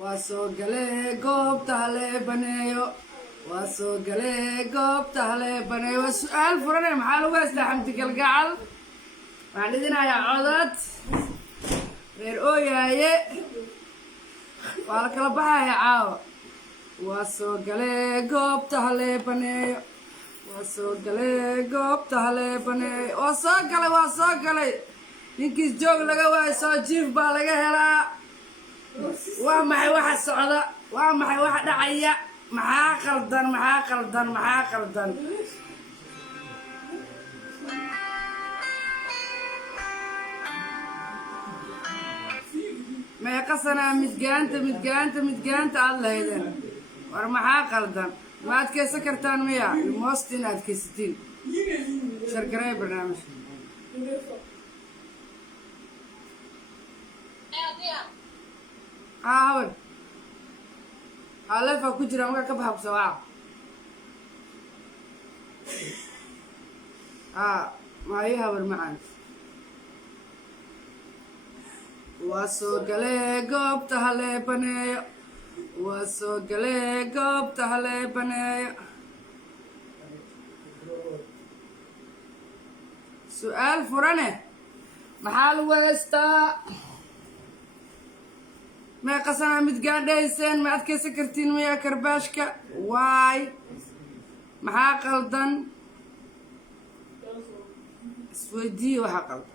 wasogale goobta hale baneeyo wasogale goobta hale baneeyo su'aal furan maxaa lagu haystaa xamdi galgacal waxaan idinayaa codad reer ooyaaye waa la kala baxaya caawa wasogale goobta hale baneeyo wasogale goobta hale baneeyo waa soo galay ninkiis joog laga waayo soo jiif baa laga helaa waa maxay waxa socda waa maxay waxa dhacaya maxaa qaldan meeqa sanaa midgaanta aad lahaydeen war maxaa qaldan ma adkaysan kartaan miya moostin adkaysatiin shargaray barnaamijka hawer alefa ku jira markaa ka baxabsa waa maayo hawer macaan wasogale goobta hale baneeyo wasogale goobta hale baneeyo su'aal furane maxaa lagu haystaa meeqa sanaa midgaan dhahayseen ma adkaysan kartiin miya karbaashka waay maxaa qaldan isweydiiye waxaa qaldan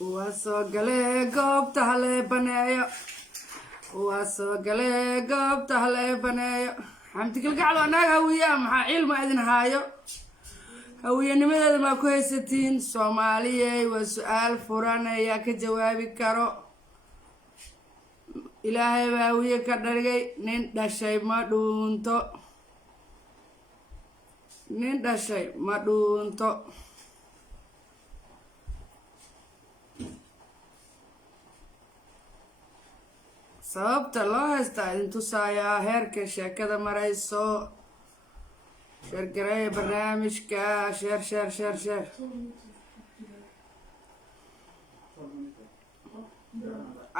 wasogale goobta hale baneeyo wasogale goobta hale baneeyo xamdi galgacal waa naag hawiyaa maxaa cilma idin haayo hawiyanimadeeda maa ku haysatiin soomaaliyey waa su-aal furan ayaa ka jawaabi karo ilaahay baa hawiye ka dhargay nin dhashay ma dhuunto sababta loo haystaa idin tusaayaa heerka sheekada marayso sheergareeya barnaamijka sheer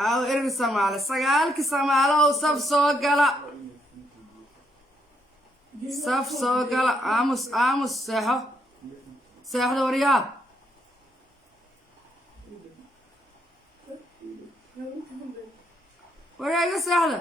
aaw erir samaale sagaalki samaale oo saf soo gala aamus seexda waryaa iga seexda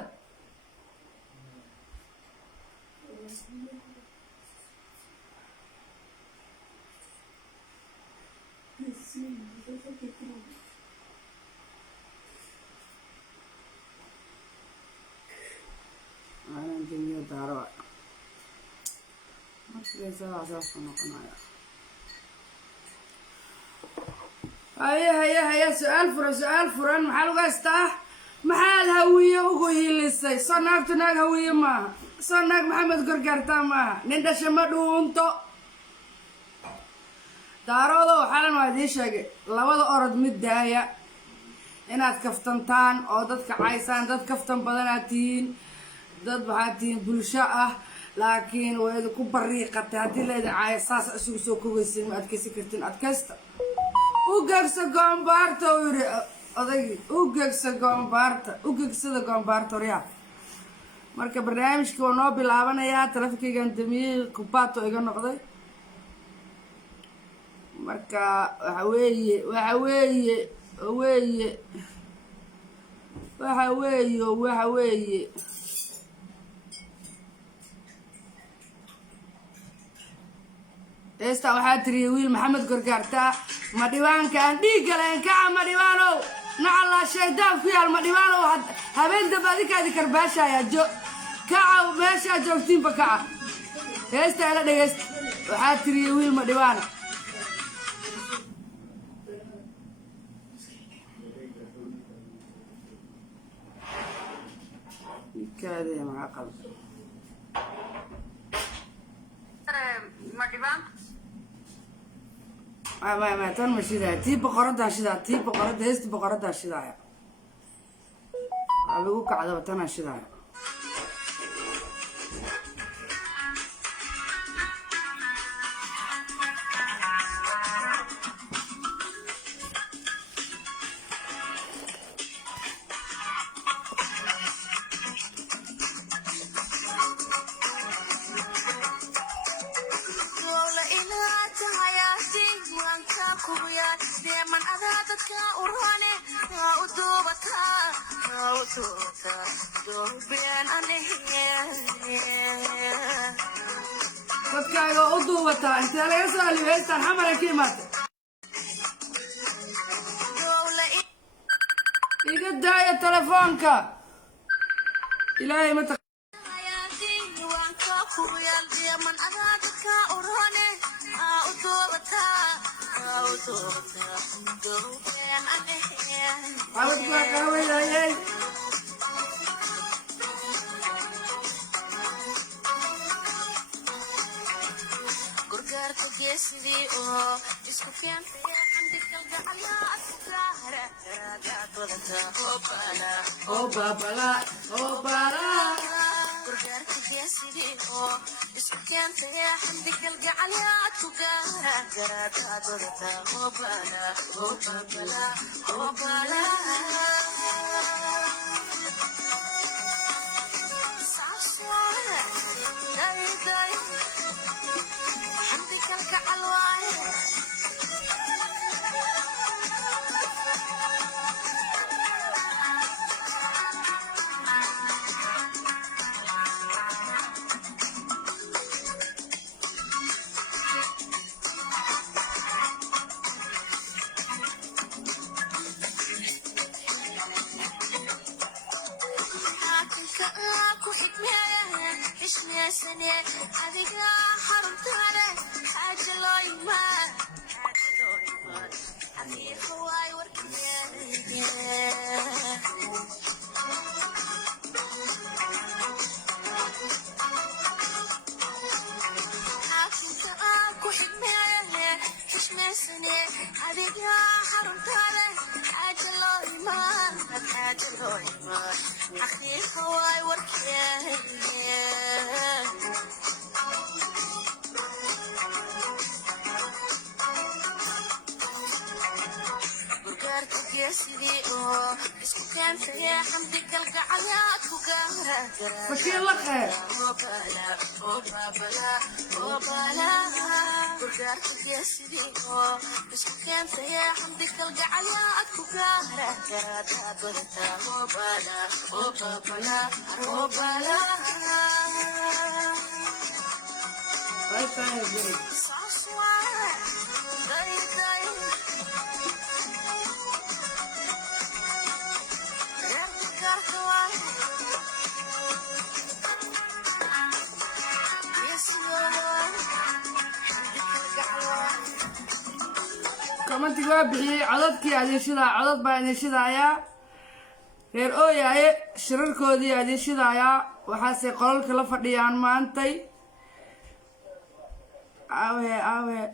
haya su-aal furan maxaa lagu haystaa maxaad hawiye ugu hiilisay soo naagtu naag hawiye maaha soo naag maxamed gorgaartaa maaha nin dhasha ma dhuunto daaroodo xalan waa idii sheegay labada orod mid daaya inaad kaftantaan oo dadka caysaan dad kaftan badanaad tihiin dad waxaad tihiin bulsho ah laakiin waa idinku bariiqatay haddii laydin caaya saas isugu soo kogaysin ma adkaysan kartiin adkaysta u geegsa goombaarta uu yidhi odaygii u geegsada goombaarta oryaa marka barnaamijkii waa noo bilaabanayaa taleefankaygan damiyey kubaato iga noqday marka waxa weeye heesta waxaa tiriya wiil maxamed gorgaartaa madhibaankaan dhiig galeen kaca madhibaanow nacallaa shaydaan ku yaal madhibaanow habeen dambe adinkaadi karbaashaya kaca meeshaa joogtiinba kaca heesta ila dhegeysta waxaa tiriya wiil madhibaana كذا معقد ما تنمر شذا تي بقرة شذا تي بقرة هست بقرة شذا أبيك على بتنا شذا dadkaaga u duubataa intee laga soo alibeystaan xamara ka imaata iga daaya telefoonka ilaahay ma فكير لك خير كمان تجابي عدد كي هذه شذا عدد بين شذا يا غير أو يا شرر كودي هذه شذا يا وحاسي قلل كلا فديان ما أنتي أوه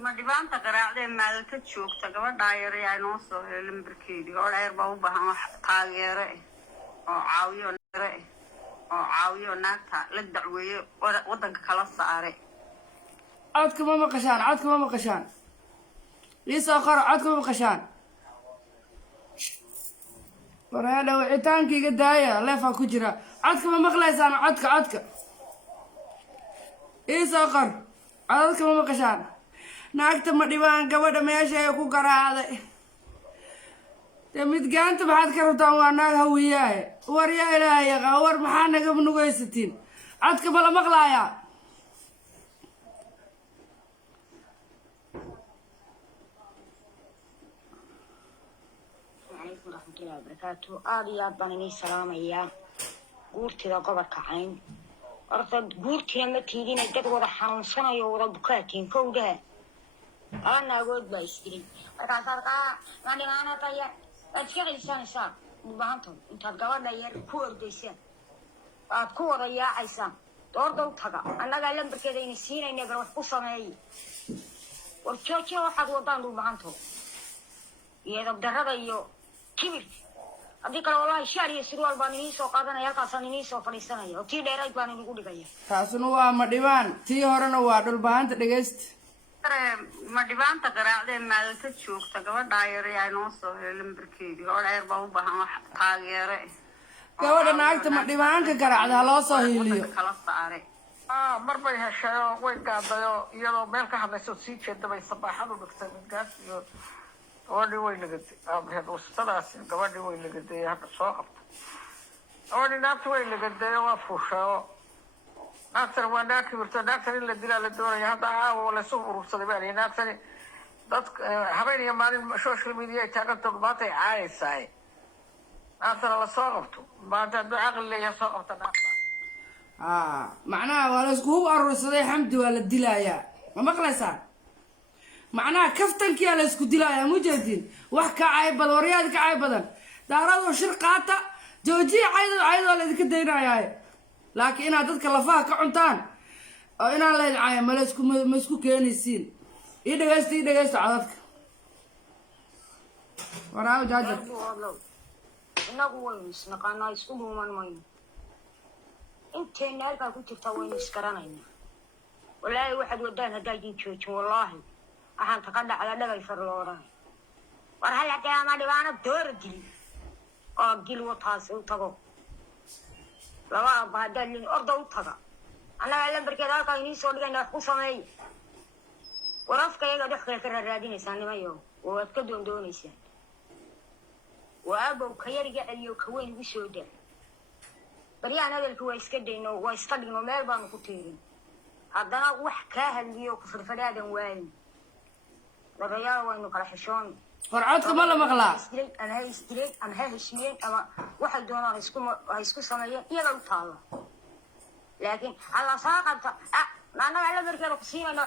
ما ديبان تقرأ ما تشوف تقرأ دايري يعني نصه المبركيدي ولا يربو بها تاجره أو عاوية ناتا للدعوية ودك خلاص عاري عادكم ما مقشان عادكم ما مقشان ليس آخر عادكم ما مقشان ورا لو عتانكي قدايا لفا كجرا عادكم ما مقليسان عادك ليس آخر عادكم ما مقشان naagta ma dhibaan gabadha meesha ay ku garaacday mid gaanta maxaad ka rabtaan waa naag hawiyaahe war yaa ilaahay yaqaan war maxaa naga nugaysatiin codka ma la maqlaayaa الله وبركاته يا بني سلام يا قورتي ذا قبر كعين أرثد قورتي لما تيجين الجد وذا حنصنا يوذا بكاتين كوده أنا أقول بيسكري أتذكر أنا طيب أشياء إنسان صار ببانتهم أنت تقول لي كور ديسان كور يا عيسان دور تجا أنا قال لهم بكذا ينسينا إني بروح قصة والشاشة واحد وضعنا ببانتهم يا بدرجة يو كبير أديك والله شاري سروال بانيني سو قادنا يا كاسانيني سو فريسنا يا تي ديراي بانيني كودي كيا taasuna waa madhibaan tii horena waa dhulbaanta dhegeysta ma dhibaanta garaacday maalta joogta gabadha yar yaa inoo soo helay lambarkeedii oo dheer baa u baahan wax taageere gabadha naagta madhibaanka garaacda ha loo soo hiiliyo kala saaray marbay heshayo way gaadayo iyadoo meel ka hadlayso sii jeedabay sabaaxadu dhigtay midgaas iyo gabadhii way lagatay aabreed wasatadaas gabadhii way lagatay hadda soo qabta gabadhii naagta way lagatay waa fuushayo naagtana waa naag kibirto naagtan in la dilaa la doonaya hadda caawa laysu urursaday baa lihi naagtani dadka habeen iyo maalin social media ay taaganto maanta ay caayaysaay naagtana lasoo qabto maanta hadduu caqli leeyahay soo qabta naagta macnaha waa la isku hub aruursaday xamdi waa la dilayaa ma maqlaysaa macnaha kaftankiyaa la isku dilayaa mujeedin wax ka caay badan waryaad ka caay badan daaradoo shir qaata joojiya caydoo la idinka daynayaaye laakiin inaad dadka lafaha ka cuntaan oo inaan la idcaaya ma isku keenaysiin ii dhegeysta codadka waraaw jaajar inagu waynu isnaqaanaa isku dhuuman mayno inteena halkaa ku jirtaa waynu isgaranaynaa walaahi waxaad wadaan haddaa idin joojin wallaahi waxaan taka dhacda dhagay farloodahay war hal haddii ama dhibaano doora dili oo gil wataasi u tago laba abba haddaad lin orda u taga annagaa lambarkeeda halkaa inii soo dhigayna wax ku sameeya warafka iyaga dhex kale ka raaraadinaysaa nimayo waad ka doondoonaysaan waa abow ka yariga celiyo ka weyn ugu soo daa baryahan hadalka waa iska dayno waa iska dhigno meel baanu ku tiirin haddana wax kaa hadliyo ku firfadhaadan waayin labayaal waynu kala xishoon warcodka ma la maqlaa ama ha isdileen ama ha heshiyeen ama waxay doonaan ha isku sameeyeen iyaga u taalla laakiin alla saa qabta annagaa lambarkeeda ku siinayno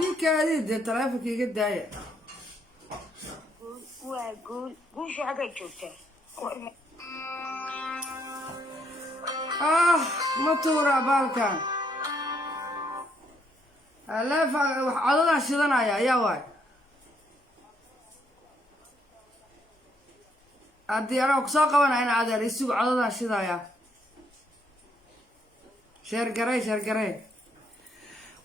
ii kaadii dee taleefonka iga daaya waa guusha xaggay joogtaa ma tuuraa baalkan leefa wax codadaan shidanaya ayaa waay haddii anaa kusoo qabanaya in adeer isugu codadaan shidaya sheergarey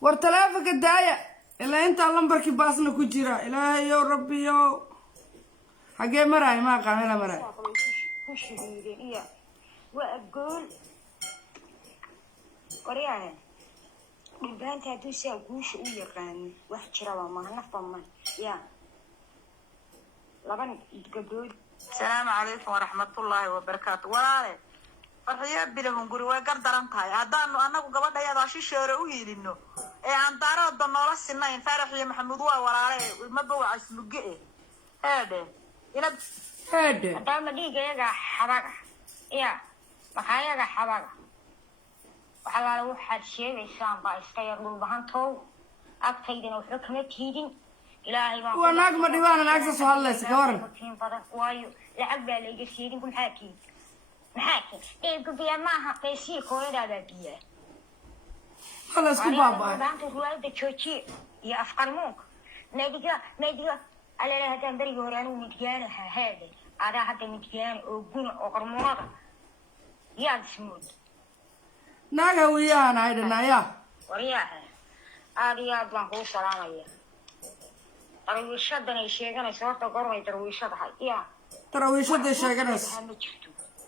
war taleefonka daaya ilaa intaa lambarkii baasna ku jira ilaahayow rabbiyow xaggee maraayo ma aqaan meela maraayo ku shidiideen iyo waa gool qoryaha dhulbaanta hadduu saa guusha u yaqaano wax jiraba mahanafba ma yaa laban gabdhood السلام عليكم ورحمة الله وبركاته ولا فرحية بلهم قولوا وقر درنتها هدانو أنا قبضة يا داشي شهره يدينو عن طارة الضمارة السنين فرحية محمود ولا عليه ما بوع اسمه هذا هذا دام ديجا يا حبقة يا بخايا يا حبقة وحلا لو حد شيء إنسان بايستير بالبهانتو أكتيدنا وحكمة تيدين إلهي ما وناك ما ديوانا ناكسا سؤال ليس كورن وايو لعب بالي جسيرين كل حاكي إيه كبيا ما هقيسي كورة دا بيا خلاص كبابا بانت رواية تشوشي يا أفقر موك ناديكا على لها تنبري يورانو متجانا هذا هذا حتى متجانا وقونا وقرمونا يا دسمود ناكا ويانا هيدا يا ورياها هذه أدوان قوة سلامة ترويشدنا يشيغنا سورتا قرمي ترويشدها يا ترويشد يشيغناس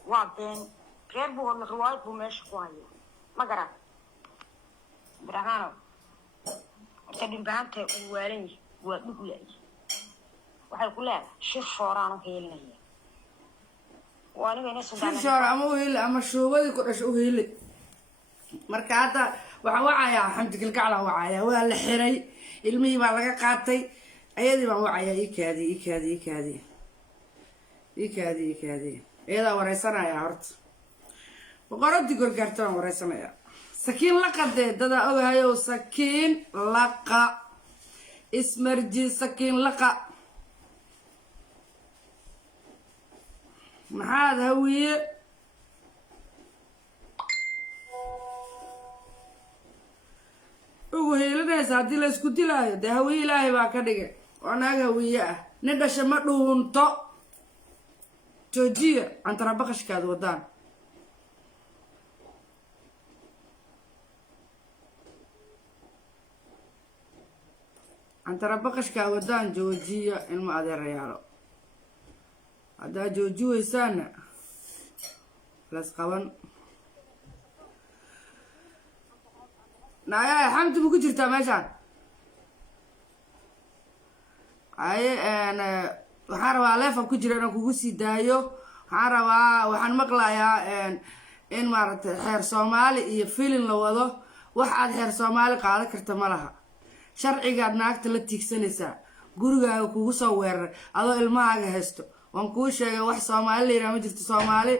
وابين غير بو الرواية بو ماشي كوايا ما قرأت برهانو تبين بهانته ووالني وابنقلاي waxay ku leedahay shir shooraan u heelinaya waaniga inay shir shoor ama u heeli ama shoobadi ku dhasho u heeli marka hadda waxa wacayaa xamdi galgacla wacayaa waa la xiray ilmihii baa laga qaatay ayadii baan wacaya ikaadi iyadaa wareysanaya horta boqoradii gorgaarta baan wareysanaya sakiin laqa dee dadaa ogahayow sakiin laqa ismarji sakiin laqa maxaad hawiye ugu heelinaysa haddii la isku dilaayo dee hawiye ilaahay baa ka dhigay oo naag hawiye ah nin dhasha ma dhuunto joojiya cantarabaqashkaad wadaan cantarabaqashkaad wadaan joojiya ilmo adeerayaalo haddaa jooji weysaana las qaban naya xamdi ma ku jirtaa meeshaan aye waxaan rabaa leefan ku jira inaan kugu sii daayo waxaan maqlayaa in maaragtay xeer soomaali iyo filin la wado wax aad xeer soomaali qaadan karta ma laha sharcigaad naagta la tiigsanaysaa gurigaaga kugu soo weeraray adoo ilmahaaga haysto waan kuu sheegay wax soomaali la yidhaha ma jirto soomaali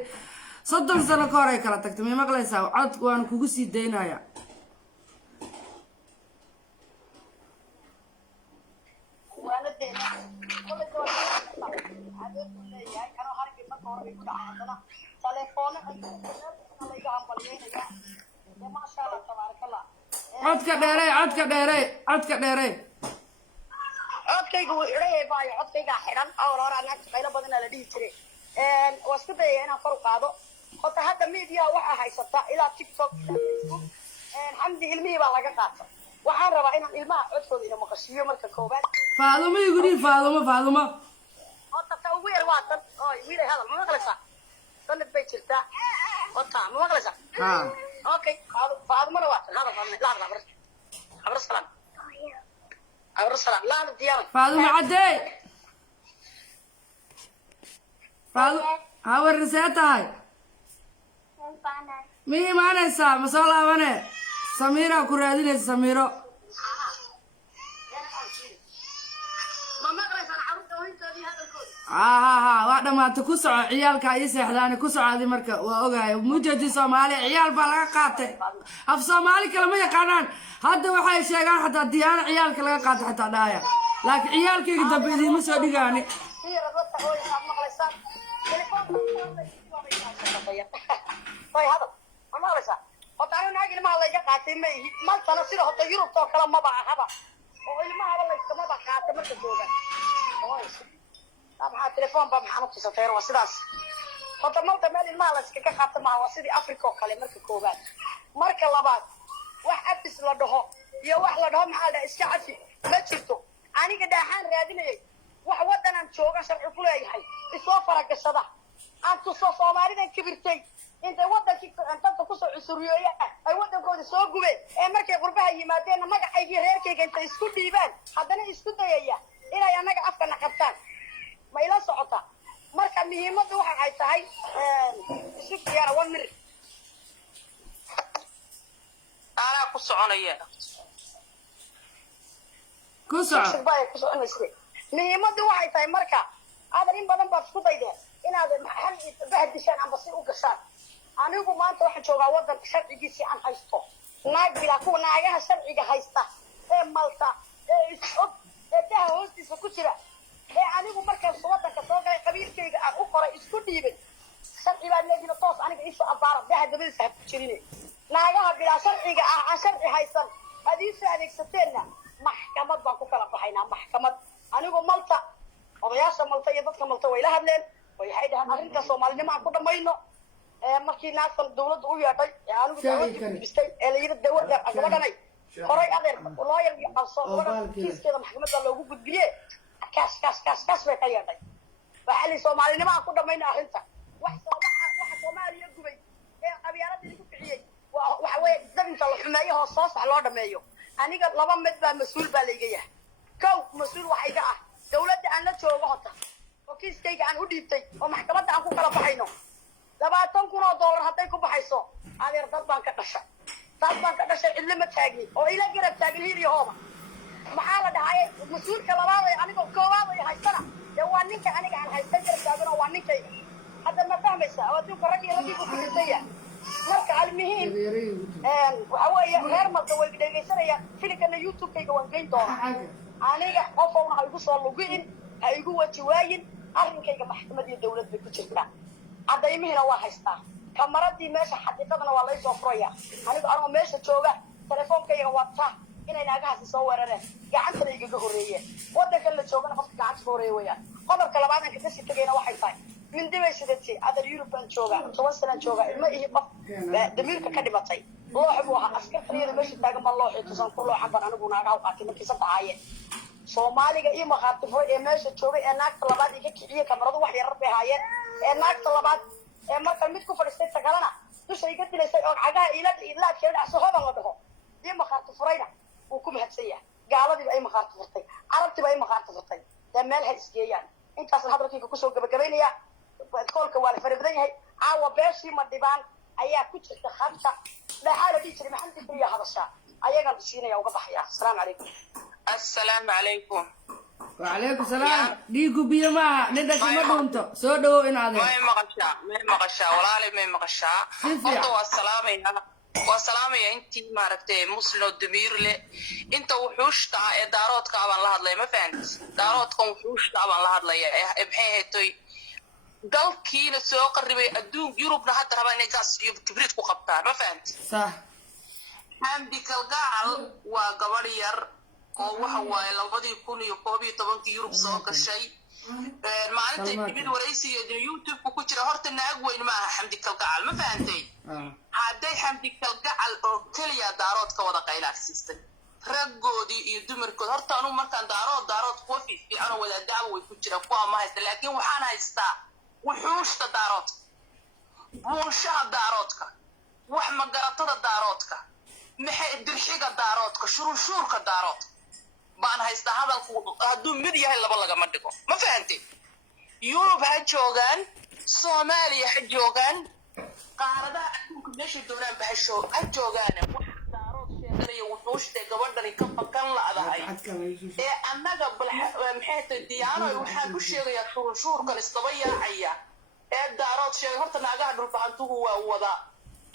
30 sano ka hor ay kala tagtay may maqlaysaa codka waan kugu sii daynaya codka dheerey codkayga wuu xidhan yahay baayo codkaygaa xidhan awal hore naagta qaylo badanaa la dhihi jiray waa isku dayaya inaan kor u qaado horta hadda media waxaa haysata ilaa tiktok ilaa facebook xamdi ilmihii baa laga qaata waxaan rabaa inaan ilmaha codkooda ina maqashiiyo marka koobaad faadumo igu dhihi faadumo horta ta ugu yar waa tan oy wiilay hadal ma maqlaysaa sanad bay jirtaa horta ma maqlaysaa okay faadumona waa tan hadal habar salaam لا ديار فاضل عدي فاضل هاو الرسالة هاي مين معنا سا مسألة وانا سميرة كرادين سميرة واحدة ما تكسر عيالك عيسى حداني كسر هذه مركة وأوجاي مجدي صومالي عيال بلا قاتل أف صومالي كلام يقانان هذا وحي شيء حتى ديانة عيالك لا قاتل حتى دايا لكن عيالك يقدر بيدي مسوي دقاني طيب هذا ما لسه وتعالوا ناقل ما الله يقاتل ما تنصير حتى يوروب تو كلام ما بقى هذا وإلما هذا الله يستمع بقى قاتل مركة جوجا maxaa telefoon ba maxaan ku safeer waa sidaas hadda maanta meel ilmaha la iska qaata ma waa sidii Afrika oo kale marka koobaad marka labaad wax abis la dhaho iyo wax la dhaho maxaa la iska cafi ma jirto aniga dhaaxaan raadinayay wax wadanan jooga sharci ku leeyahay isoo faragashada aan tusoo Soomaalidan kibirtay inta wadankii inta ku soo cusuriyoya ay wadankooda soo gubeen ee markay qurbaha yimaadeen magacaygii reerkayga inta isku dhiibaan haddana isku dayaya inay anaga afkana qabtaan ma ila socota marka muhiimadu waxa ay tahay isu diyaar one minute ana ku soconaya ku soconaysa muhiimadu waxa ay tahay marka aad in badan baad isku dayday inaad maxal bahdishaan amba si u gashaan anigu maanta waxaan joogaa wadan sharcigiisa aan haysto naag bila ku naagaha sharciga haysta ee malta ee isog ee taa hoostiisa ku jira anigu markaan wadanka soo galay qabiilkayga aan u qoray isku dhiibay sharci baa leeyahay toos aniga isoo abaara dabadiisa ha jirine naagaha bila sharciga aan sharci haysan hadiisa adeegsateena maxkamad baan ku kala baxaynaa maxkamad anigu malta odayaasha malta iyo dadka malta way la hadleen way xidhaan arrinta Soomaalnimo aan ku dhamayno markii naagtan dawladda u yeedhay anigu dawladda bistay la yiri dawladda gabadhanay qoray adeer lawyer iyo qabso kiiskeeda maxkamadda loogu gudbiyay kaas bay ka yeedhay waxa la Soomaalnimo aan ku dhamayno arrinta wax Soomaaliya gubay ee qabyaaladii ku bixiyay waxa way dabinta la xumeeyo hoos sax loo dhameeyo aniga laba mid baa mas'uul baa leeyahay kow mas'uul waxa iga ah dawladda aan la joogo hota oo kiiskayga aan u dhiibtay oo maxkamadda aan ku kala baxayno $20,000 haday ku baxayso adeer dad baan ka dhashay cidna ma taagni oo ila garab taagni hiliyo hooba maxaa la dhahay mas-uulka labaad ee anigoo koowaad ay haystana dee waa ninka aniga aan haystan jira taagano waa ninkayga hadda ma fahmaysa oo adduunka rag iyo raggiibu ku dhintaya marka almuhiim waxa weeye reer malka way dhegaysanayaan filimkana youtube-kayga waan geyn doonaa aniga qofowna ha igu soo lugi'in ha igu waji waayin arrinkayga maxkamad iyo dawlad bay ku jirtaa caddaymihina waa haystaa kamaradii meesha xaqiiqadana waa laysoo furaya anigu anoo meesha jooga telefoonkayga wataa inay naagahaasi soo weerareen gacantana igaga horreeyeen waddankan la joogana qofka gacanta ka horreeya weeyaan qodobka labaadan kaga sii tegayna waxay tahay mindi bay sidatay adar yurub baan joogaa 10 sanaan joogaa ilmo iyo qof damiirka ka dhimatay loox buu ahaa askartariyada meesha taagan baan looxi tusan ku looxan baan anigu naagaa u qaatay markii saddexaayeen soomaaliga iyo maqaartifo ee meesha joogay ee naagta labaad iga kiciyey kamaradu wax yarar bay haayeen ee naagta labaad ee marka mid ku fadhiistay tagalana dusha iga dilaysay oo cagaha ilaadkeeda dhacso hodan la dhaho iyo maqaartifurayna wuu ku mahadsan yahay gaaladiiba ay maqaartifurtay carabtiiba ay maqaartifurtay dee meel ha isgeeyaan intaasna hadalkayga kusoo gabagabaynaya koolka waa la fara badan yahay caawa beeshii madhibaan ayaa ku jirta khadka dhaxaa la dhihi jiray maxamed ibriya hadashaa ayagaan siinaya uga baxaya asalaamu calaykum السلام عليكم. وعليكم السلام ديكو بيا ما ندك ما دونتو سو دو إن هذا ما مغشى ولا لي ما مغشى برضو والسلام يا انتي ما ركتي مسلو دمير لي انت وحوش تاع دارات كابان لهاد لي ما فهمت داراتكم وحوش تاع لهاد لي بحي توي dalkiina soo qaribay adduun yurubna hadda rabaa inay gaas iyo kibrid ku qabtaan ma fahant صح Hamdi Kalgacal waa gabadh yar oo waxa waaye 2011 Yurub soo gashay maalinta dibid waraysiga YouTube ku jira horta naag weyn ma aha Hamdi Kalgacal ma fahantay haday Hamdi Kalgacal oo kaliya daaroodka wada qaylaafsiistay raggoodii iyo dumarkood horta anu markaan daarood ku fiican oo wada daawo way ku jira kuwa ma haysta laakiin waxaan haystaa wuxuushta daarood buunshaha daaroodka wax magaratada daaroodka maxay dirxiga daaroodka shuruushuurka daarood baan haystaa hadalku hadduu mid yahay laba lagama dhigo ma fahantay yurub ha joogaan soomaaliya ha joogaan qaaradaha adduunka meeshay doonaan bahasho ha joogaan wax daarood sheeganaya wuxuushta gabadhani ka bakan la'dahay ee annaga maxay tahay diyaano waxaan ku sheegayaa shuruushuurkan isdaba yaacaya ee daarood sheegay horta naagaha dhulbahantuhu waa wada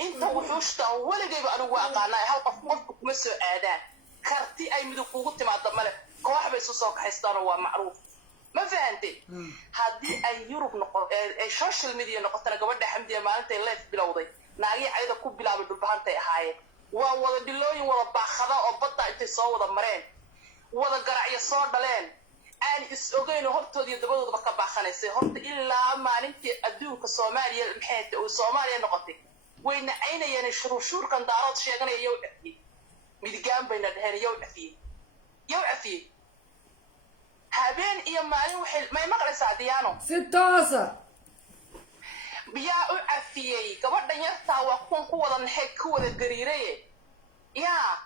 inta wuxuushta waligayba anigu aqaanaa hal qof kuma soo aadaan karti ay midug kugu timaado male koox bay isu soo kaxaystaan waa macruuf ma fahantay haddii ay yurub noqon ay social media noqotana gabadha xamdiya maalinta live bilowday naagii ayada ku bilaabay dhulbahantay ahaayeen waa wada dhilooyin wada baaqada oo badda intay soo wada mareen wada garacyo soo dhaleen aan is ogeyn hortoodii dabadoodaba ka baaqanaysay horta ilaa maalintii adduunka Soomaaliya maxay tahay oo Soomaaliya noqotay wayna aynayeen shuruushuurkan daarood sheeganaya yow dhafiyay midgaan bayna dhaheen yow dhafiyay habeen iyo maalin waxay may maqlaysaa diyaano si toosa biyaa u afiyay gabadhan yartaa waa kuwan ku wada naxay ku wada gariiray yaa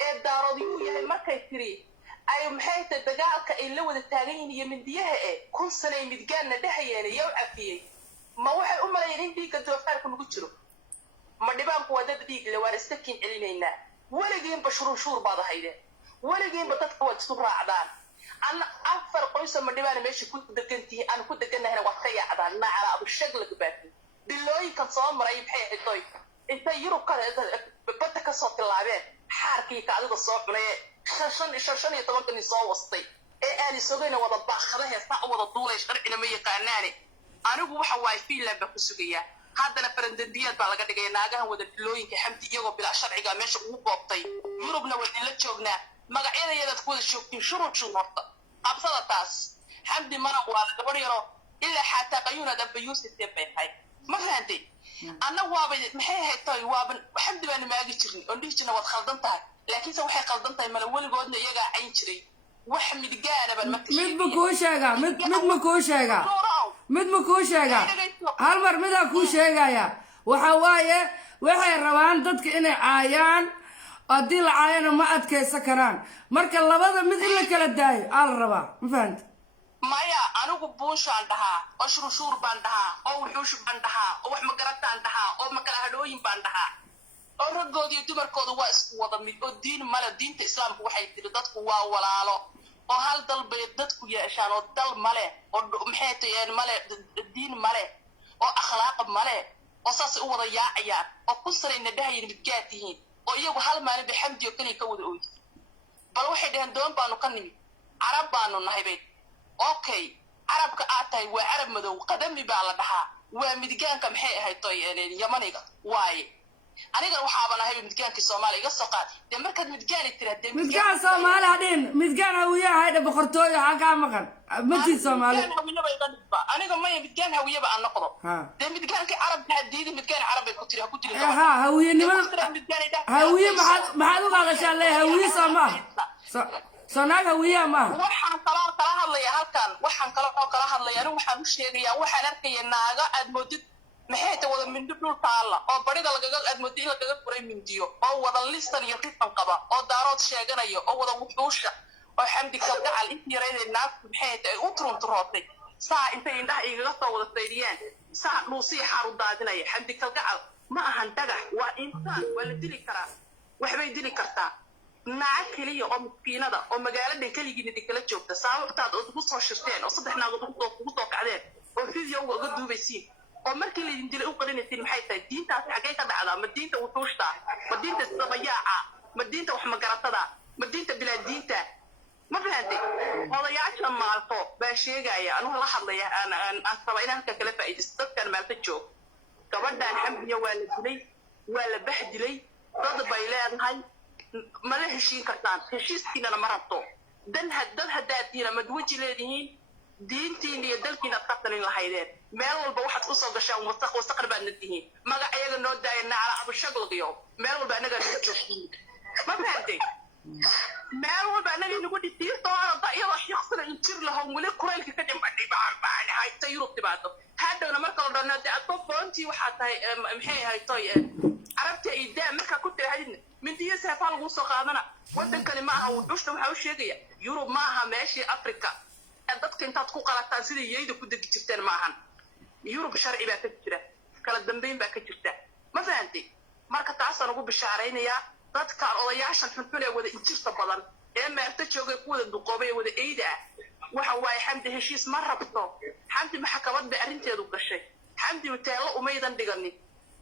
ee daarood uu yahay markay tiri ay maxay tahay dagaalka ay la wada taagan yihiin iyo mindiyaha kun sanay midgaanna dhahayeen yow afiyay ma waxay u maleeyeen in dhiigga doofaarku lagu jiro ma dhibaanku waa dad dhiig le waan iska kin celinaynaa weligiinba shuruushuur baad ahaydeen weligiinba dadka waad isu raacdaan أنا أفر قيسة مدينة ماشي كنت دقنتي أنا كنت دقنا هنا وقتي عدنا على أبو الشغل قباتي بالله كان صام رأي بحي الضي أنت يروح كذا بدك صوت اللاعبين حاركي كعدد الصوت ليه شرشان يطلع كني صو وسطي إيه أنا سوينا وضع خذها يسمع وضع طول يشرقنا مية كأناني أنا هو حواي في لعبة كسوقية هذا الفرنديات بالله قد جينا جاه وده بالله كحمتي يجوا بلا شرع جا ماشي وبابطي يروحنا ودنا لتشوفنا magacyada yada ku wada joogtiin shuruud horta qabsada taas xamdi mana waa gabar yaro illa xataa qayuna daba Yusuf bay ma fahantay annagu waaba maxay haytay waaba xamdi baan maagi jirin oo dhijina wad khaldan tahay laakiin se waxay khaldan tahay mala waligoodna iyaga cayn jiray wax midgaana ban ma mid ma kuu sheega mid ma kuu sheega hal mar mid ku sheegaya waxa waaye waxay rabaan dadka inay caayaan haddii la caayana ma adkaysan karaan marka labada mid in la kala daayo aa la rabaa ma fahanta maya anigu buunshaan dhahaa oo shuruushuur baan dhahaa oo wuxuush baan dhahaa oo wax magarataan dhahaa oo makala hadhooyin baan dhahaa oo raggood iyo dumarkooda waa isku wada mid oo diin male diinta islaamku waxay tiri dadku waa walaalo oo hal dal bay dadku yeeshaan oo dal male oo maxay tahay male diin male oo akhlaaq male oo saas u wada yaacayaan oo ku sarayna dhahayin midgaad tihiin oo iyagu hal maalin bay xamdiyo kaliya ka wada ooyis bal waxay dhaheen doon baanu ka nimid carab baanu nahay bay okay carabka aad tahay waa carab madow qadami baa la dhahaa waa midgaanka maxay ahayd toy yamaniga waaye aniga waxaaba nahay midgaankii Soomaaliya iga soo qaad de markaad midgaani tiraahday midgaan Soomaali hadin midgaan hawiye hayda boqortooyo ha ka maqan midkii Soomaali aniga ma midgaan hawiye ba aan noqdo de midgaankii carabka hadiidi midgaan carabay ku tiri ha ku tiri ha hawiye nimada hawiye maxaad u qaadashaa leeyahay hawiye Soomaali sonaga hawiye ma waxaan kala hadlayaa halkan waxaan kala hadlayaa waxaan u sheegayaa waxaan arkaya naaga aad moodid maxay tahay wada mindho dhul taala oo bariga lagaga admoodin lagaga furay mindiyo oo wada listan iyo qifan qaba oo daarood sheeganayo oo wada wuxuusha oo xamdi kalgacal intii yareeyay naaf maxay tahay u turunturootay saa intay indhaha igaga soo wada sayriyaan saa dhuusi xaru daadinaya xamdi kalgacal ma ahan dhagax waa insaan waa la dili karaa waxbay dili kartaa naag kaliya oo miskiinada oo magaalada kaligiina kala joogta sababtaad oo ku soo shirteen oo saddex naagood ugu soo kacdeen oo video uga duubaysiin oo markii la idin dilay u qarinayeen maxay tahay diintaas xagee ka dhacdaa ma diinta wuxuushta ma diinta sabayaaca ma diinta wax magaratada ma diinta bilaa diinta ma fahantay odayaasha maalto baa sheegaya anu la hadlaya aan sabay inaan ka kala faa'iideysto dadkan maalta joog gabadhan xambiya waa la dilay waa la baxdilay dad bay leedahay ma la heshiin kartaan heshiiskiina ma rabto dan haddaadiina mad waji leedihiin diintiin iyo dalkiina ka talin lahaydeen meel walba waxaad ku soo gashaan wasaq baadna tihiin magac ayaga noo daayana cala abushaglqiyo meel walba anaga naga joogtiin ma fahantay meel walba anaga nagu dhitiirto ada iyadoo xiiqsana injir lahow weli kuraylka ka dhimbadhay baan hayta yurub timaado hadhowna marka la dhanaa dee adoo boontii waxaa tahay maxay ahayd toy carabta idaa markaa ku tirahdidna mindiyo seefaa lagu soo qaadana wadankani ma aha wuxuushta waxaa u sheegaya yurub ma aha meeshii africa dadka intaad ku qalataan sida yeeyda ku degi jirteen ma ahan yurub sharci baa ka jira kala dambeyn baa ka jirta ma fahantay marka taasaan ugu bishaaraynayaa dadkaan odayaashan xunxun ee wada injirta badan ee meerta joogay ku wada duqoobay ee wada eyda ah waxa waaye xamdi heshiis ma rabto xamdi maxkamad bay arrinteedu gashay xamdi hoteello umaydan dhiganin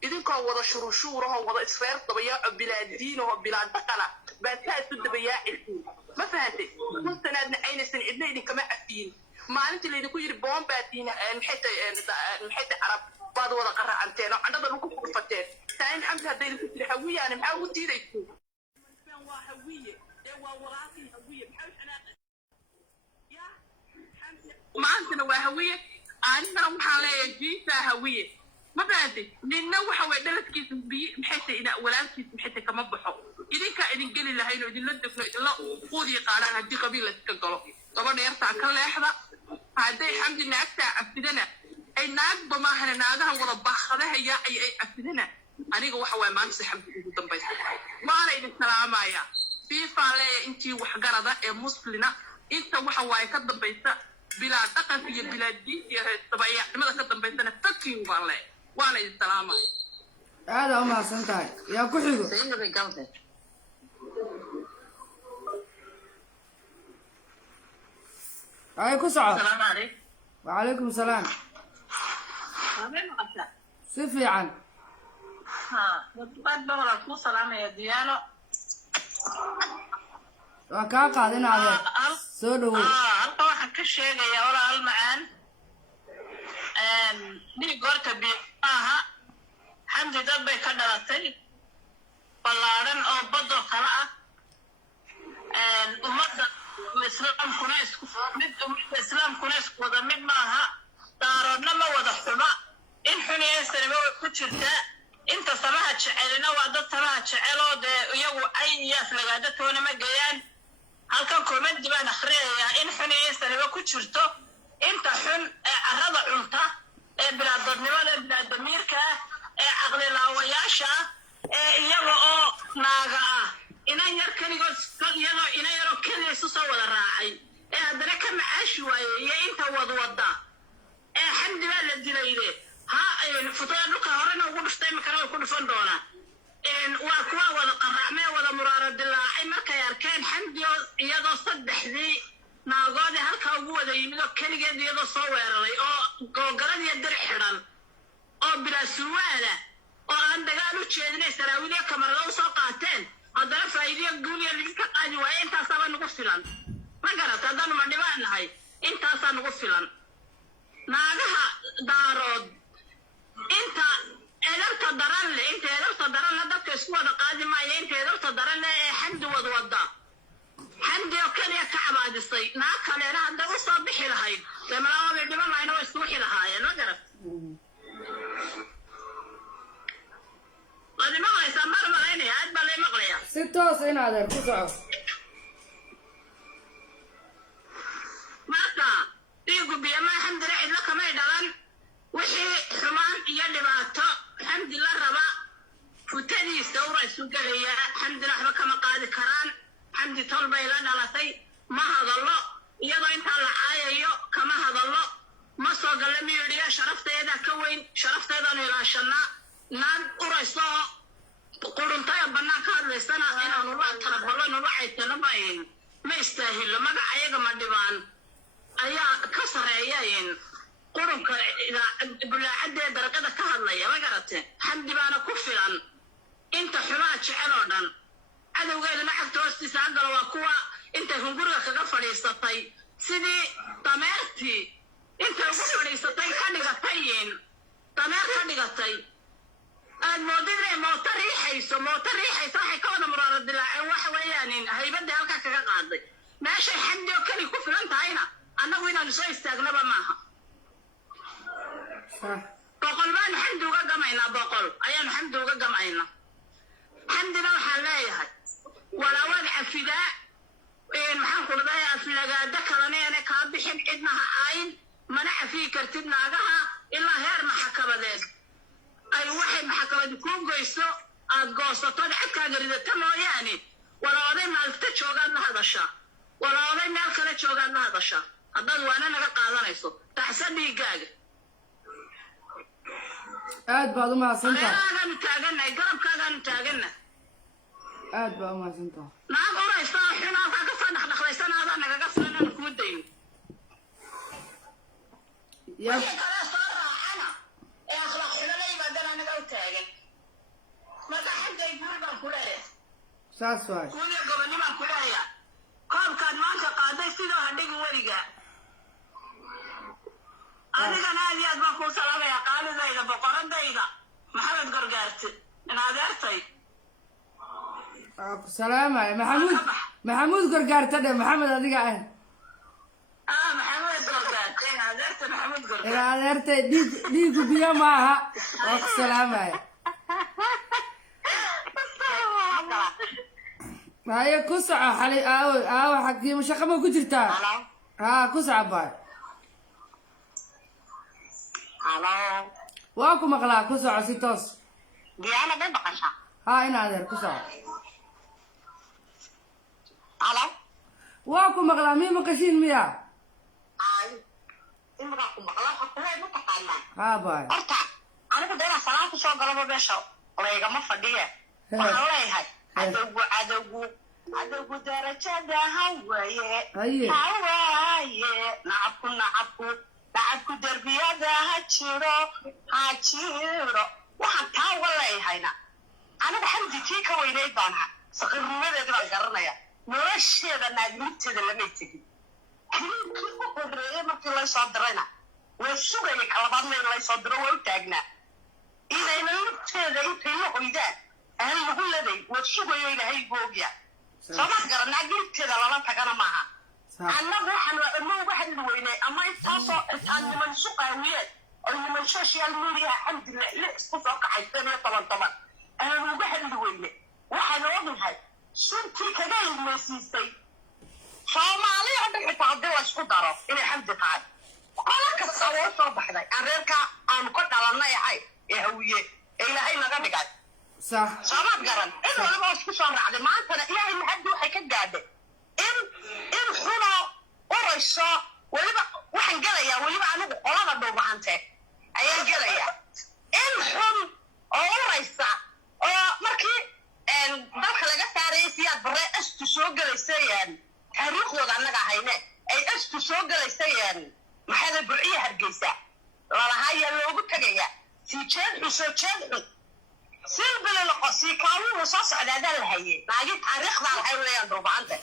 idinkoo wada shuruushuurahoo wada isreer dabayaaco bilaa diinahoo bilaa dhaqana baa taa isu dabayaacilkiin ma fahantay kun sanaadna aynaysan cidna idinkama cafiyin maalintii laydinku yidhi boon baa diina maxay tahay carab baad wada qaracanteen oo candhada lagu kurfateen taa in xamdi haddayna ku tiri hawiyaani maxaa ugu diidaysu waa hawiye ee waa walaalkii hawiye maxaa u xanaaqay maantana waa hawiye anigana waxaan leeyahay jiisaa hawiye ما بعدي لأنه وحوي دلت كيس بحيث إذا ولاد كيس بحيث كم بحو إذا كإذا قل الله إنه إذا لدك لا قودي قارن هدي قبيلة كقلو طبعا يرتع كل لحظة هذا الحمد لله أكتر عفدنا أي ناق بما هنا ناقها ولا بخذها هي أي عفدنا أنا جو وحوي ما نسي حمد جدا بس ما أنا إذا السلام يا في فعلة أنتي وحجرة مسلمة أنت وحوي كذا بس بلا تقن في بلاد دي طبيعي لماذا كذا بس أنا تكين والله وانا السلام هذا ما سنتاي يا كحيغو عليكم السلام. السلام عليكم. وعليكم السلام. سيفي عن ها وتبعد بقى رسول سلام يا ديالو وكا قادين على سودو halka waxaan ka sheegaya walaal macaan ni goorta biyaha xamdi dad bay ka dhalatay balaaran oo bado kala ah ummadda islaamkuna isku wada mid maaha daaroodna ma wada xuma in xuniyeysanima way ku jirtaa inta samaha jecelina waa dad samaha jeceloo dee iyagu ayniyaas lagaadatoona ma geeyaan halkan komandi baan akhriyayaa in xuniyeysanima ku jirto inta xun ee carrada cunta ee bilaadadnimada ee bilaadamiirka ee caqlilaawayaasha ee iyaga oo naaga ah inan yar keligood iyadoo ina yaroo keliya isu soo wada raacay ee haddana ka macaashi waaye iyo inta wadwada ee xamdi baa la dilayde ha futada dhulka horena ugu dhuftay makana way ku dhufan doonaa waa kuwa wada qaraacmee wada muraaro dilaacay markay arkeen xamdiyo iyadoo saddexdii naagoodii halkaa ugu wada yimid oo keligeed iyadoo soo weeraray oo googaradiyo dir xidhan oo bilaa surwaala oo aan dagaal u jeedinay saraawiiliyo kamarada u soo qaateen haddana faa'iidiyo guuliya laga ka qaadi waaye intaasaaba nagu filan ma garata haddaanu ma dhibaan nahay intaasaa nagu filan naagaha daarood inta edabta daran leh inta edabta daran leh dadka isku wada qaadi maayo inta edabta daran leh ee xamdi wadwada xamdi oo keliya ka cabaadisay naag kaleena hadday u soo bixi lahayd dee malaamabay dhiban lahayna way isku wixi lahaayeen ma garat waad imaqlaysaa mar malaynaya aad baa lay maqlaya si toos in adeer ku soco marka dhiigu biyamaa xamdina cidlo kamay dhalan wixii xumaan iyo dhibaato xamdi la raba futadiisa ura isu gelayaa xamdina waxba kama qaadi karaan xamdi tol bay la dhalatay ma hadallo iyadoo intaa la caayayo kama hadallo ma soo galla miyidhiya sharafteedaa ka weyn sharafteedaanu ilaashanaa naag urayso oo quruntaya bannaan ka hadlaysana inaanu la taraballo inula caytano ma istaahilo magaca ayaga ma dhibaan ayaa ka sarreeya qurunka bulaacadee daraqada ka hadlaya ma garate xamdi baana ku filan inta xumaa jecel oo dhan cadowgeeduna cagta hoostiisa hagalo waa kuwa intay hunguriga kaga fadhiisatay sidii dameertii intay ugu fadhiisatay ka dhigatay dameer ka dhigatay aad moodid inay mooto riixayso waxay ka wada muraaro dilaaceen waxa weeyaan haybadii halkaa kaga qaaday meeshay xamdi oo keli ku filan tahayna annagu inaanu soo istaagnaba maaha boqol baanu xamdi uga gamaynaa boqol ayaanu xamdi uga gamaynaa xamdina waxaan leeyahay walaawad cafidaa maxaan ku dhaday aflagaada kalena ene kaa bixin cidna ha aayin mana cafiyi kartid naagaha ilaa heer maxakabadeed ay waxay maxakabadi kuu goyso aad goosato codkaaga ridata mooyaane walaawaday maalta joogaad la hadashaa walaawaday meel kale joogaad la hadashaa haddaad waana naga qaadanayso taxsa dhiigaaga aad baad u mahadsantahay reeraagaanu taagannahay garabkaagaanu taaganna aad baa u mahadsantahay naag uraysa oo xun halkaa ka soo dhaqdhaqlaysana adaa nagaga filan aanu kuu dayno wixii kale soo raacana ee akhlaaq xunalay baa dan anaga u taagan marka xagday guuri baan ku leeyahay saas waay guuriga gobonni baan ku leeyahay koobkaad maanta qaaday sidoo ha dhigin weligaa adigana aad iyo aad baan kuu salaamayaa qaalidayda boqoradayda maxamed gargaarte in adeertay ku salaamaya maxamuud gargaarta dhe maxamed adiga ah maxamed gargaarte in adeerta maxamed in gargaarte adeertay dhiigu biyo maaha waa ku salaamaya haye ku soco xali aawo xakiimo shaqo ma ku jirtaa haa ku soco baay waa ku maqlaa ku soco si toos diyaana bay baqashaa haa in adeer ku soco waa ku maqlaa mii maqashiin miya imika ku maqla xakuleed ma taqaanaa haa baay horta anigu de inaan salaam ku soo galaba meesha laygama fadhiye waxaan leeyahay cadowgu darajada hawaaye hawaaye nacabku derbiyada ha jiro waxaan taa uga leeyahayna anigu xamdi tii ka weynayd baan aha saqiirnimadeeda baan garanaya nolosheeda naagniinteeda lamay tegin kii u horeeyey markii laysoo dirayna way sugaya kalabaadna in laysoo diro way u taagnaa inayna lugteeda intay la hoydaan aan lagu leday waa sugayo ilaahay googya soomaad garan naagniinteeda lala tagana maaha annagu waxaan ma uga hadli weynay ama intaasoo intaan niman isu qaawiyeen oo niman social media alxamdulillah ila isku soo kaxaysteen iyo toban aan uga hadli weynay waxaan ognahay suntii kaga ilmeysiisay soomaali oo dhan xitaa haddii la isku daro inay xamdi tahay qola kasta woo soo baxday aan reerka aanu ka dhalannay ahay ee hawiye ee ilaahay naga dhigay صح soomaad garan in waliba isku soo raacday maantana ilaahay maxadii waxay ka gaadhay in xuno urayso weliba waxaan gelayaa weliba anigu qolada dhuubahante ayaan gelayaa in xun oo uraysa oo markii soo galaysayaan taariikhdooda annaga hayne ay estu soo galaysayaan maxay burciya hargeysa lalahaaya loogu tagaya si jeedxu soo jeedxu silbile laqosi kaaluhu soo socdaadaan lahaye naagi taariikhdan ay weeyaan dhuubaanta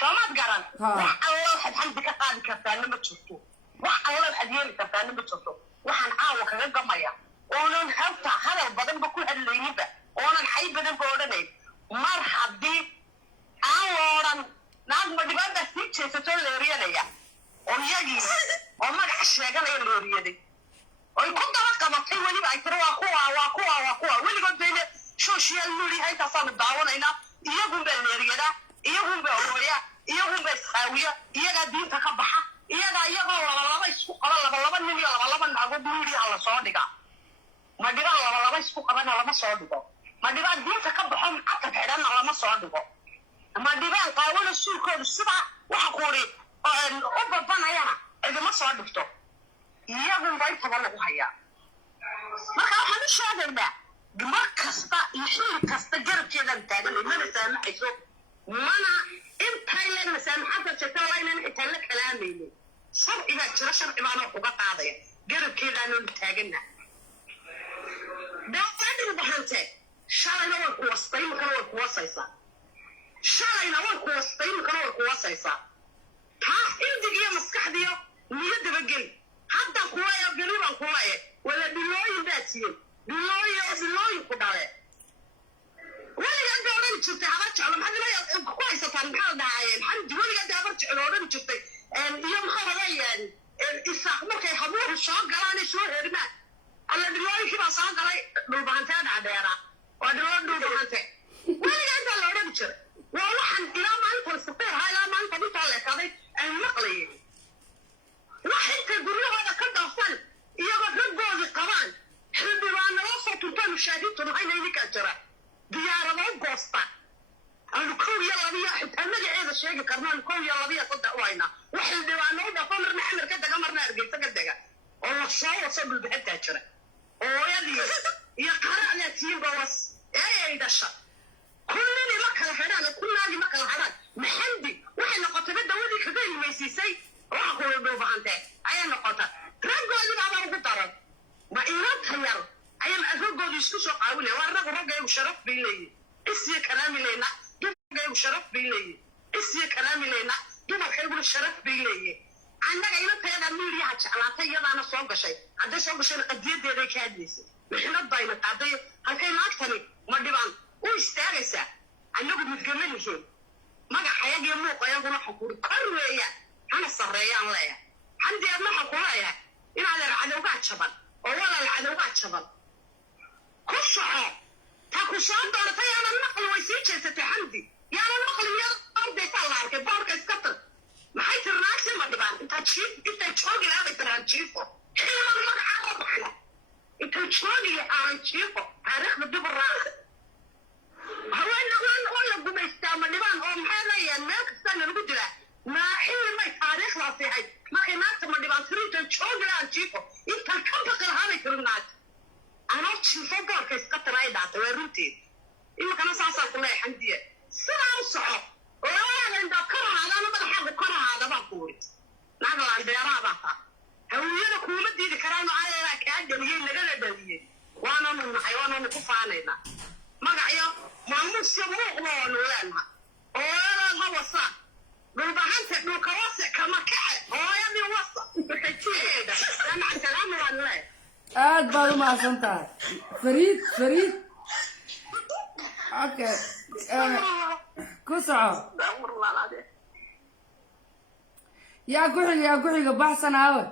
soomad garan wax alla waxaad xamdi ka qaadi kartaana ma jirto wax alla waxaad yeeli kartaana ma jirto waxaan caawa kaga gamaya oonan habta hadal badanba ku hadlayninba oonan xay badanba odhanayn mar haddii aan looran naag ma dhibaata sii jeesatoo leeriyanaya oo iyagii oo magaca sheeganaya leeriyaday oy ku daba qabatay weliba ay tiri waa kuwa weligood bayna social media intaasaanu daawanaynaa iyagunbaa leeriyadaa iyagunbaa hooya iyagunbaa isqaawiya iyagaa diinta ka baxa iyagoo labalaba isku qaba labalaba nin iyo labalaba naagood miidiyaha lasoo dhigaa ma dhibaan labalaba isku qabana lama soo dhigo ma dhibaan diinta ka baxo macadka xidhanna lama soo dhigo ma dhibaan qaawada suulkoodu sidaa waxa kuuri u babanayana cidima soo dhigto iyagunba intaba lagu hayaa marka waxaan u sheegaynaa mar kasta iyo xilli kasta garabkeedaan taaganay mana saamaxayso mana intay leen masaamaxaadka jirta waa inaan xitaa la kalaamayno sharci baa jira sharci baana uga qaadaya garabkeedaananu taagana daadin baxante shalayna way kuwastay imakana way kuwasaysaa shalayna way kuwastay imakana way kuwasaysaa taa indigiyo maskaxdiyo niyo dabageli hadda kuwaya beriban kuwaye wala dhilooyin baa tiyo dhilooyin ku dhale weligaa odhan jirtay habar jeclo maxaad ku haysataan maxaa dhahaayeen xamdi weligaa habar jeclo odhan jirtay iyo maxaa hadayaan isaaq markay habuuhu soo galaanay soo hermaan alla dhilooyinkii baa soo galay dhulbahantee dhacdheera waa dhiloo dhulbahante weligaa intaa la odhan jiray waa waxaan ilaa maalinta saqiir ahaa ilaa maalinta intaa leekaday aan maqlayay wax intay guryahooda ka dhaafan iyagoo raggoodii qabaan xildhibaana loo soo turtaan mushaahidtu maxayna idinkaa jira diyaarado u goosta aanu 1 iyo 2 xitaa magaceeda sheegi karnaan 1 iyo 2 iyo 3 u haynaa wax xildhibaana u dhaafo marna xamar ka dega marna hargeysa ka dega oo la soo waso dhulbixintaa jira ooyadii iyo qaracdaa tiinba was ay dhasha kullini ma kala xidhaan kullaagii ma kala xidhaan maxamdi waxay noqotay dawadii kaga ilmaysiisay waxa kuwa dhuubahante ayay noqota raggoodii baabaa ugu daran ma inanta yar ayay raggoodii isku soo qaawinaya waa raggayagu sharaf bay leeyihin isiyo karaami leyna dumarkayagu sharaf bay leeyihin isiyo karaami leyna dumarkayguna sharaf bay leeyihin annaga inantayadaa miidiyaha jeclaatay iyadaana soo gashay hadday soo gashayna qadiyadeeday ka hadlaysay mixnad bayna qaaday halkay naagtani ma dhibaan u istaagaysaa annagu midgama lihiin magacayagiyo muuqayaguna xukuri kor weeya hana sarreeyaan leeyahay xamdi adna waxa ku leeyahay inaadeer cadowgaa jaban oo walaal cadowgaa jaban ku soco ta ku soo dooratay yaanan maqli way sii jeesatay xamdi yaanan maqli iyada ordaysaa la arkay boorka iska tag maxay tiri naagsi ma dhibaan intay joogi lahaabay tiraan jiifo xiilan magacaa oo baxna intay joogi aanan jiifo taariikhda dib u raaca haweenna waa la gumaystaa ma dhibaan oo maxay leeyahan meel kastaa nalagu dilaa maaxilli may taariikhdaasi ahayd markay naagta ma dhibaan tiri intay joogi lahaan jiifo intan ka baqi lahaabay tiri naagta anoo jiifo boorka iska tira ay dhaatay waa runteed iminkana saasaa ku leeya xamdiya sidaa u soco labadaada intaad ka rahaadaana madaxaagu ka rahaada baa ku wuri naag laandeeraa baa taa hawiyada kuuma diidi karaano ayadaa kaa dhaliyey nagala dhaliyey waananu nahay waananu ku faanaynaa magacyo maamuusya muuqda waanu leenaha ooyadaad ha wasa dhulbahanta dhulka wase kama kace hooyadii wasa bakajiyeeda maca salaama waanu leeyahay aad baad u mahadsan tahay fariid okay ku soco yaa ku xiga baxsan aawe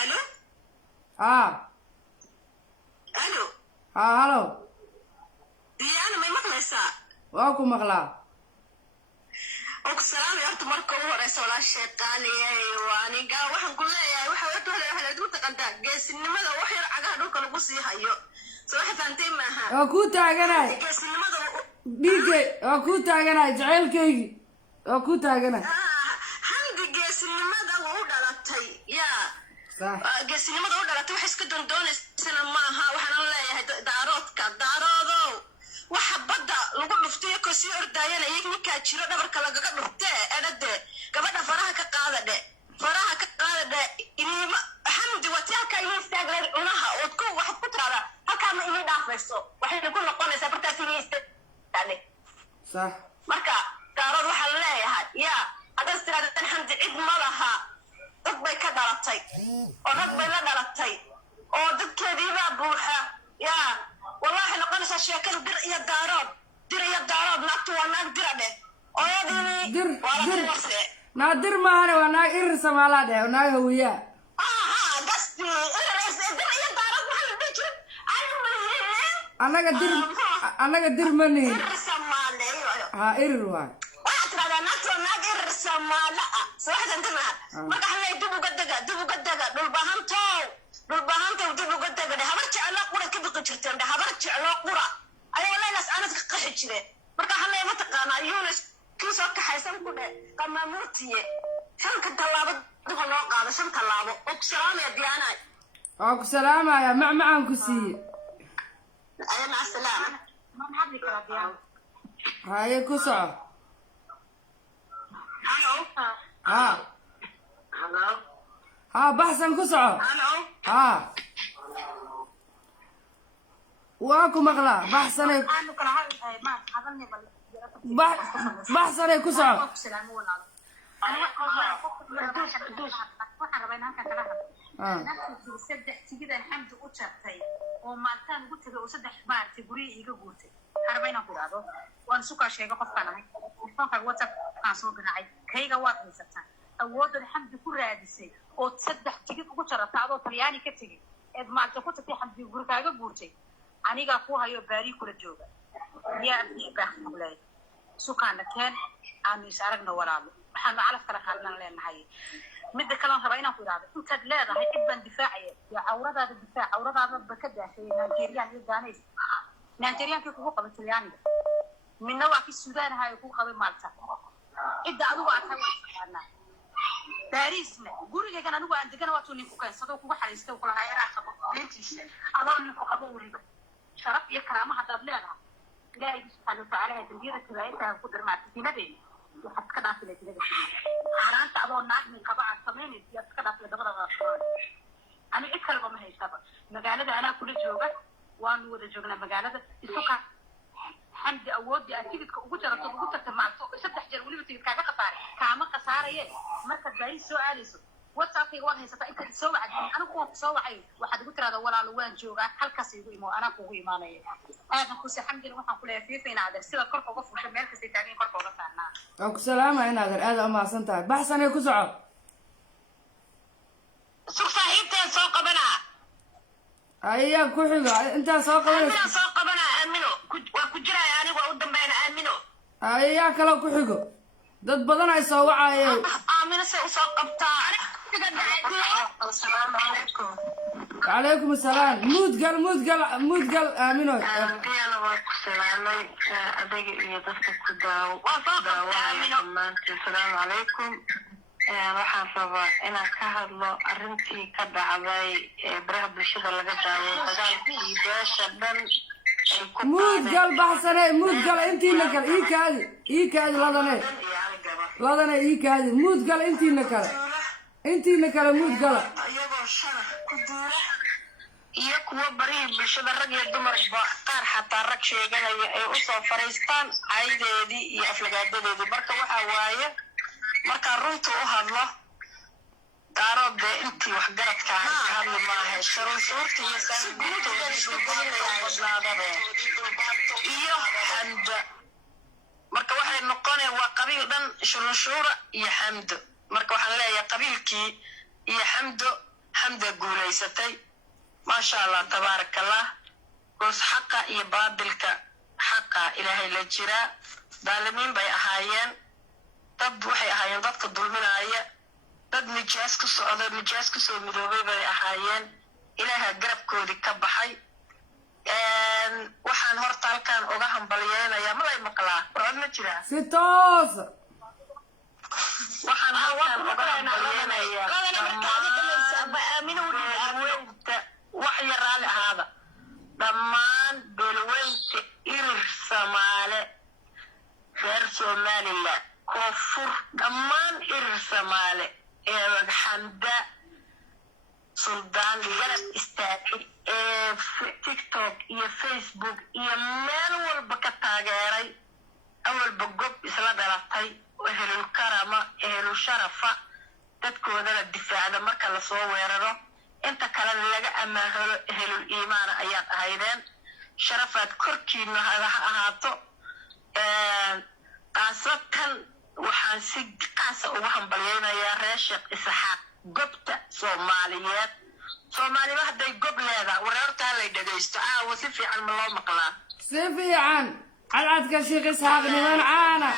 alo alo halo diyaana may maqlaysaa waa ku maqlaa oo ku salaamay horta marka ugu horeysa walaashay qaaliyay waa aniga waxaan ku leeyahay waxaad u taqantaa geesinimada wax yar cagaha dhulka lagu sii hayo soo xafaantay maaha waa kuu taaganay geesinimada dhiigay waa kuu taaganay jaceylkaygi waa kuu taaganay hamdi geesinimada u dhalatay yaa geesinimada u dhalatay wax iska dondoonaysana maaha waxaan leeyahay daaroodow waxa badda lagu dhuftay sii ordaayana iyaga ninkaa jiro dhabarka lagaga dhuftee edhade gabadha faraha ka qaada dhe inima xamdi wati halkaa inay istaagleen cunaha ood ku waxaad ku tiraahdaa halkaa ma inay dhaafayso waxayna ku noqonaysaa markaas inay istaagale صح marka daarood waxaa leeyahay yaa haddaad tiraahdan xamdi cid ma laha dad bay ka dhalatay oo rag bay la dhalatay oo dadkeediibaa buuxa yaa wallahi noqonaysaa sheekada dir iyo daarood naagtu waa naag dira dheh oyadini waa la tirase naadir maahane waa naag irir samaalaa dheh naag hawiyaa gasti dir iyo daarood waxaa la dhihi jiray annaga dir ma nihin irir samaaleeyo ha irir waay waxaad tiraahdaa naagtu waa naag irir samaala ah sooxdan timaha marka halay dib uga dega dhulbahantow dib uga dega dhe habar jecloo qura ka biqi jirteen dhe habar jecloo qura ayaa leynaas aanad ka qaxi jireen marka halay mataqaanaa yuunas kii soo kaxaysan ku dhe qamaamuurtiye 5 tallaabo duba loo qaado 5 tallaabo oo ku salaamaya diyaanaay waa ku salaamaya macmacaan ku siiye aya maca salaama man hadli karaa diyaan haye ku soco ha baxsan ku soco ha waa ku maqlaa baxsanay ku soco tigidan xamdi u jartay oo maaltaan ugu tagay oo 3 maartay guriga iiga guurtay harbayna ku dhado waan suka sheegay qofka lahay qofka WhatsApp aan soo ganaacay kayga waa haysataa awoodda xamdi ku raadisay oo 3 tigid ugu jartay adoo Talyaani ka tagay eed maalta ku tagtay xamdi gurigaaga guurtay aniga ku hayo baari kula jooga yaa baax mulay sukaana keen aan is aragna walaalo waxaan calaf kala qaadnan leenahay mid kale aan rabaa inaan ku iraado intaad leedahay cid baan difaacaya ya awradaada baka daashay Nigerian kugu qabay Talyaaniga minna waa ki Suudaan ahay ku qabay Malta idda adigu aad haysaana Parisna gurigeena anigu aan degan waa tuunin ku kaysado kugu xariistay kula hayraa qabo leentiisa adoo nin ku qabo wariga sharaf iyo karaama hadaad leedahay ilaahay subhanahu wa ta'ala hadiyada kibayta ku darmaatay dinadeen waxaad ka dhaafay dinada xaraanta adoo naag min qaba aan sameeyay iyo ka dhaafay dabada qaasaan ani cid kale ma haysaba magaalada ana kula jooga waan wada joognaa magaalada isuka xamdi awoodi aad tigidka ugu jarato ugu tagtay maalto 3 jeer waliba tigidkaaga qasaaray kaama qasaaraye marka bari soo aadayso WhatsApp waa haysata inta soo wacay anigu waan soo wacay waxaad ugu tiraada walaalo waan joogaa halkaas igu imo ana kugu imaanaya aadan ku si xamdi waxaan ku leeyahay fiifayna aad sida kor uga fushay meel kasta taagan kor uga saarnaa oo ku salaamay inaad aad u maasan tahay baxsan ay ku soco suuq saaxiibteen soo qabana ayaa ku xiga inta soo qabana aamino waa ku jiray anigu u dambeeyna aamino ayaa kala ku xigo dad badan ay soo wacayeen aamino se u soo qabtaa السلام عليكم. وعليكم السلام. مود قال آمنوا. أنا وعليكم السلام. أدعي يدفع كداو. السلام عليكم. waxaan rabaa inaan ka hadlo arrintii ka dhacday baraha bulshada laga daaway dagaalkii beesha dhan مود قال بحسنه مود قال انتي نكل ايكادي لادنه ايكادي مود قال انتي نكل مود قال ayagoo shana ku duula iyo kuwa barihi bulshada rag iyo dumarba qaar xataa rag sheeganaya ay u soo fariistaan caydeedii iyo aflagaadeedii marka waxa waaye marka runta u hadlo daarood intii wax garadka ah ka hadli maaha shuruurta iyo iyo xamda marka waxay noqonayaan waa qabiil dhan shuruura iyo xamdo marka waxaan leeyahay qabiilkii iyo xamda guulaysatay maasha Allah tabaarakallah goos xaqa iyo baadilka xaqa ilaahay la jira daalimiin bay ahaayeen dad waxay ahaayeen dadka dulminaya dad nijaas ku soo midoobay bay ahaayeen ilaaha garabkoodii ka baxay waxaan horta halkaan uga hambalyeynaya malay maqlaa warad ma jiraa si toos waxaan halkaan uga hambalyeynaya wax yar raali ahaada dhammaan beelweynta irir Soomaale somaliland koonfur dhammaan irir samaale ee xamda suldaan garab istaagay ee tiktok iyo facebook iyo meel walba ka taageeray awalba gob isla dhalatay ehelul karama ehelul sharafa dadkoodana difaacda marka lasoo weeraro inta kalena laga amaahalo ehelul iimaana ayaad ahaydeen sharafaad korkiina ha ahaato qaasatan waxaan si qaasa uga hambalyaynayaa reer sheekh isaxaaq gobta soomaaliyeed soomaalida hadday gob leedahay wareertaa lay dhagaysto caawa si fiican ma loo maqlaa si fiican cadcadka sheekh isxaaq niman caana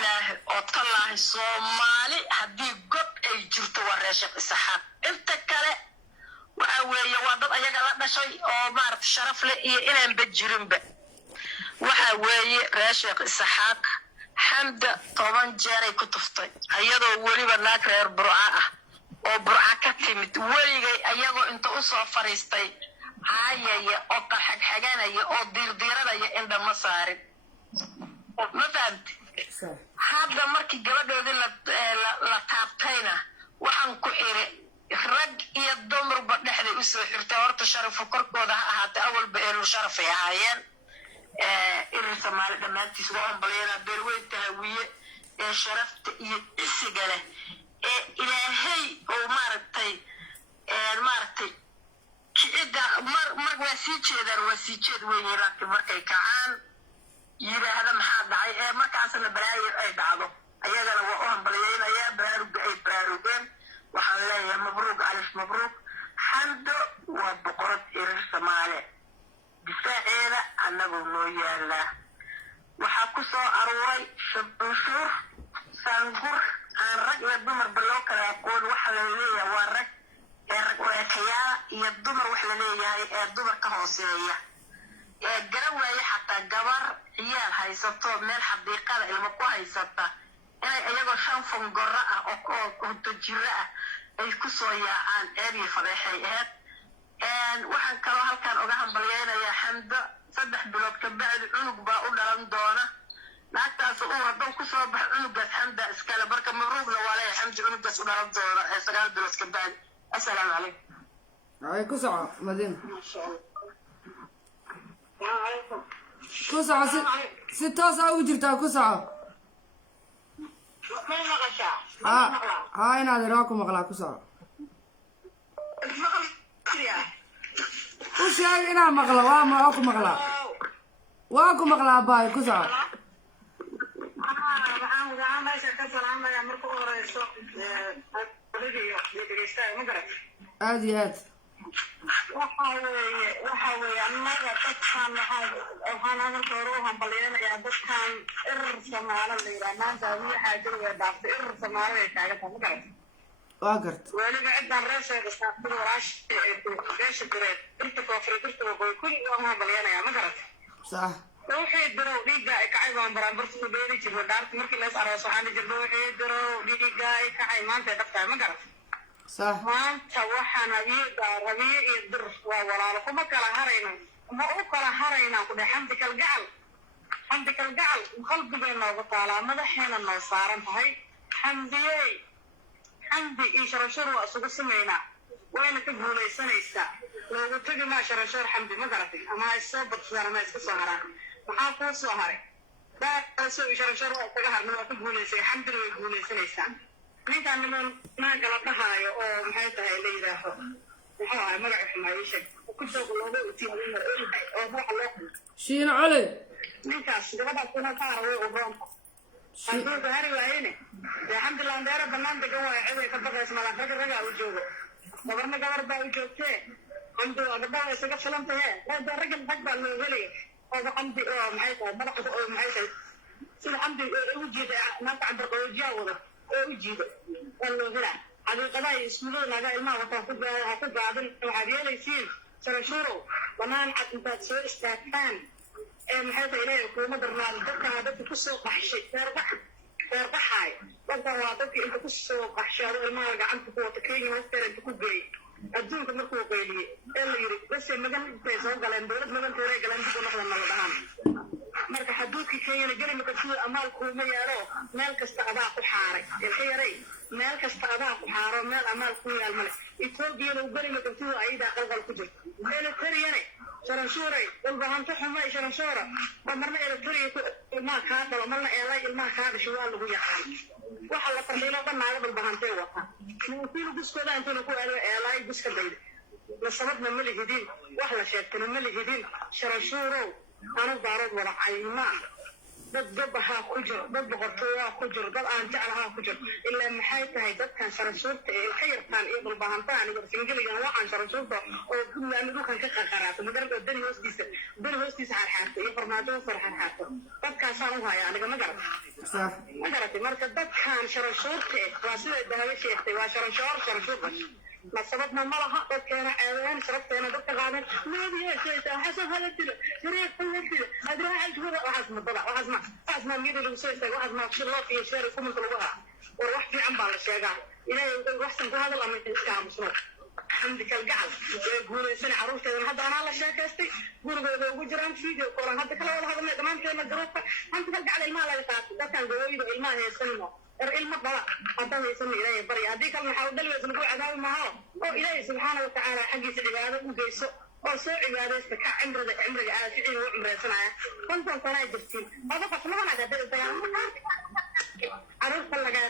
oo tallaahi soomaali haddii gob ay jirto waa reer sheekh isaxaaq inta kale waxa weeye waa dad ayaga la dhashay oo maaragta sharaf leh iyo inaanba jirinba waxa weeye reer sheekh isaxaaq xamda 10 jeeray ku tuftay ayadoo weliba naag reer burca ah oo burca ka timid weligay ayagoo inta u soo fariistay caayaya oo qaxagxaganaya oo diirdiiranaya indha ma saarin ma fahamti hadda markii gabadhoodii la taabtayna waxaan ku iri rag iyo dumarba dhexday u soo xirtay horta sharafu korkooda ha ahaatee awalba eelul sharafay ahaayeen irir samaali dhammaantiis waa hambalyeena beelweynta hawiye ee sharafta iyo isiga leh ee ilaahay oo maaragtay kicida mar waa sii jeed weeye laakiin markay kacaan yidhaahda maxaa dhacay ee markaasna balaayo ay dhacdo ayagana waa u hambalyeynayaa baraaruga ay baraarugeen waxaan leeyahay mabruuq alif mabruuq xamdo waa boqorad irir samaale difaaceeda annagoo noo yaallaa waxaa ku soo aruuray shuur saangur aan rag iyo dumarba loo kala aqoon waxa la leeyahay waa rag ee rag weekayaa iyo dumar wax la leeyahay ee dumar ka hooseeya ee garan waaye xataa gabar ciyaal haysato meel xadiiqada ilmo ku haysata inay iyagoo 5 fangorro ah oo jiro ah ay ku soo yaacaan eebii fadeexay ahayd waxaan kaloo halkan uga hambalyeynayaa xamdo 3 bilood ka bacdi cunug baa u dhalan doona naagtaas uu hadduu ku soo baxo cunugaas xamda iskale marka mabruugna waa leeyahay xamdi cunugaas u dhalan doona 9 bilood ka bacdi assalaamu calaykum ay ku soco madiina ku soco si toos ah ugu jirtaa ku soco haa inaad iraa ku maqlaa ku soco u sheeg inaa maqlo waa ku maqlaa baay ku soco waxaan meesha ka salaamayaa marka u horeyso aad iyo aad waxa weeye annaga dadkan waxaan hadalka hore u hambalyeynayaa dadkan irir samaalo la yidhaha maanta adiga xaajada way dhaaftay irir samaalo ay taaganta ma garat waa garta weliba ciddan reer sheega saabtida walaashii ay beesha direed dirta koofure dirta waqooyi kulli waan u hambalyeynayaa ma garat sax wixii dirow dhiigga ay kacay baan baraanbarsiku dheeri jirna dhaarti markii lees aroos waxaan jirna wixii dirow dhiigga ay kacay maanta dhabtahay ma garat صح maanta waxaan rabiye iyo dir waa walaalo kuma kala harayno ma u kala haraynaan ku dheh xamdi kalgacal qalbigay nooga taalaa madaxeena noo saaran tahay xamdi iyo sharashar waa isugu samaynaa wayna ka guulaysanaysaa loogu tegi maa sharashar xamdi ma garatay ama ha isoo badsadaan ama iska soo haraan maxaa kuu soo haray daasoo iyo sharashar waa isaga harna waa ka guulaysay xamdina way guulaysanaysaa ninkaan nimanaaga la dhahaayo oo maxay tahay la yidhaaho muxuu ahay magaca xumaayisha ku joog looga utiiyo oo waxa loo shiina cole ninkaas gabadhaas inaa ka haraway u roonta hadduu gahari waayene dee alxamdulilah deera bannaan degan waayo ciday ka baqaysa malan ragaa u joogo gabarna gabar baa u joogtee xamdi waa gabdhaha isaga filan tahee ragga rag baa loo helaya oo xamdi oo maxay tahay madaxda oo maxay tahay sida xamdi ugu jiida naagta cabdirqawoojiyaa wada oo u jiido waa loo helaa xaqiiqadaha iyo ismidada naga ilmaha wataa ku gaadin waxaad yeelaysiin sarashuurow bannaan cad intaad soo istaagtaan ee maxay tahay ilaahay kuuma darnaado dadkan waa dadka kusoo qaxshay feerbaxaay dadkan waa dadka inta kusoo qaxshaado ilmaha gacanta ku wata kenya hoosteeda inta ku geeyey adduunka markuu qayliyey ee la yidhi base magan intay soo galeen dowlad maganteeday galeen dib u noqda nala dhahaan marka xaduudkii kenyana geli maka sida amaal kuuma yaalo meel kasta adaa ku xaaray ilka yaray meel kasta adaa ku xaaro meel amaal ku yaal male etoobiyana u geli maka sida ayadaa qalqal ku jirto eletariyane sharanshuuray walbahanto xumay sharanshuura oo marna eletariya ilmaha kaa dhalo marna eelay ilmaha kaa dhasho waa lagu yaqaan waxa la fadhiilo dhan naaga balbahantay wata muusiina guskooda intayna ku aado eelay guska dayda nasabadna ma lihidin wax la sheegtana ma lihidin sharanshuurow anu daarood wada caymaa dad gab ahaa ku jiro dad boqortooyaa ku jiro dad aan jecel ahaa ku jiro ilaa maxay tahay dadkan sharanshuurta ee ilka yartaan iyo balbahantaan iyo warsingeligan waxaan sharanshuurta oo puntland dhulkan ka qaqaraato magarad oo dani hoostiisa xaarxaarto iyo farmaajo sar xaarxaarto dadkaasaan u haya aniga ma garatay marka dadkan sharanshuurta waa siday dahabo sheegtay waa sharanshuur basho nasabadna ma laha dadkeena ceedeen sharafteena dadka qaadeen maadiyeesaysaa xasan hala dilo shariif hala dilo adraacal jubada waxaas ma miyada lagu soo istaagay waxaas ma shirloof iyo sheeri kuminka lagu haa war wax fiican baa la sheegaa ilaahay waxsan ku hadal ama iska aamusno xamdi kalgacal way guulaysan caruurteedana hadda anaa la sheekaystay gurigooda ugu jiraan video kolan hadda kala wada hadalnay dhammaanteedna garuubka xamdi kalgacal ilmaha laga qaatay dadkan gawooyida ilmaha heesanimo ilma dhala haddaan haysana ilaahay barya haddii kale maxaa u dhalweysa lagu cadaabi maaho oo ilaahay subxaana watacaala xaggiisa cibaado u geyso oo soo cibaadaysta ka cimriga aada ficil u cimraysanaya konton sana ay jirtiin aba qoflabanad hadday dagaal caruurta lagaa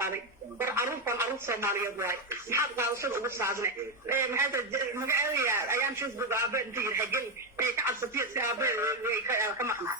qaaday war caruurtan caruur soomaaliyeed waaye maxaad qaadashada ugu saadne maxaa magaceedaya ayaan facebook aabe inta yir hagel ee ka cabsatiya si aabe ka maqnaa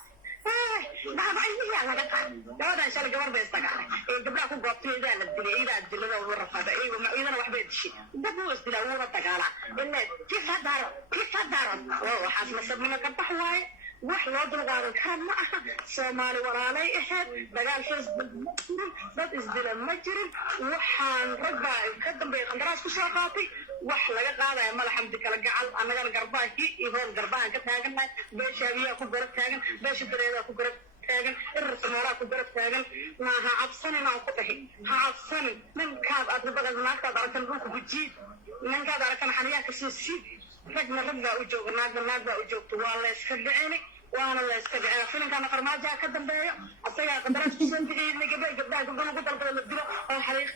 baabaciyaa laga qaad gabadan shalay gabar bay istagaanay ee gabdhaha ku goobtay idaa la dilay idaa dilada ugu rafada iyadana waxbay dishay dad wuu isdilaa wuuna dagaalaa ilaa kisa daro waxaas nasabnimo ka bax waaye wax loo dulqaadan kara ma aha soomaali walaalay ahayd dagaal facebook ma jirin dad isdila ma jirin waxaan ragbaa ka dambeeya qandaraas ku soo qaatay wax laga qaadaya mala xamdi kala gacal annagana garbaahii iyo hool garbahan ka taagannahay beeshaabiyaa ku garab taagan beesha dareedaa ku garab taagan irir samooraa ku garab taagan ha cabsanin aan ku dhahi ha cabsanin ninkaad aad ribada naagtaad aragtan dhulka gujiid ninkaad aragtan xaniyaa kasoo siid ragna raggaa u jooga naaggaa u joogto waa layska dhicini waana layska dhicina filinkaana farmaajaha ka dambeeyo asagaa qandaraas kusoo bixiyey gabdhaha gabdho lagu dalbada la dilo oo xariiq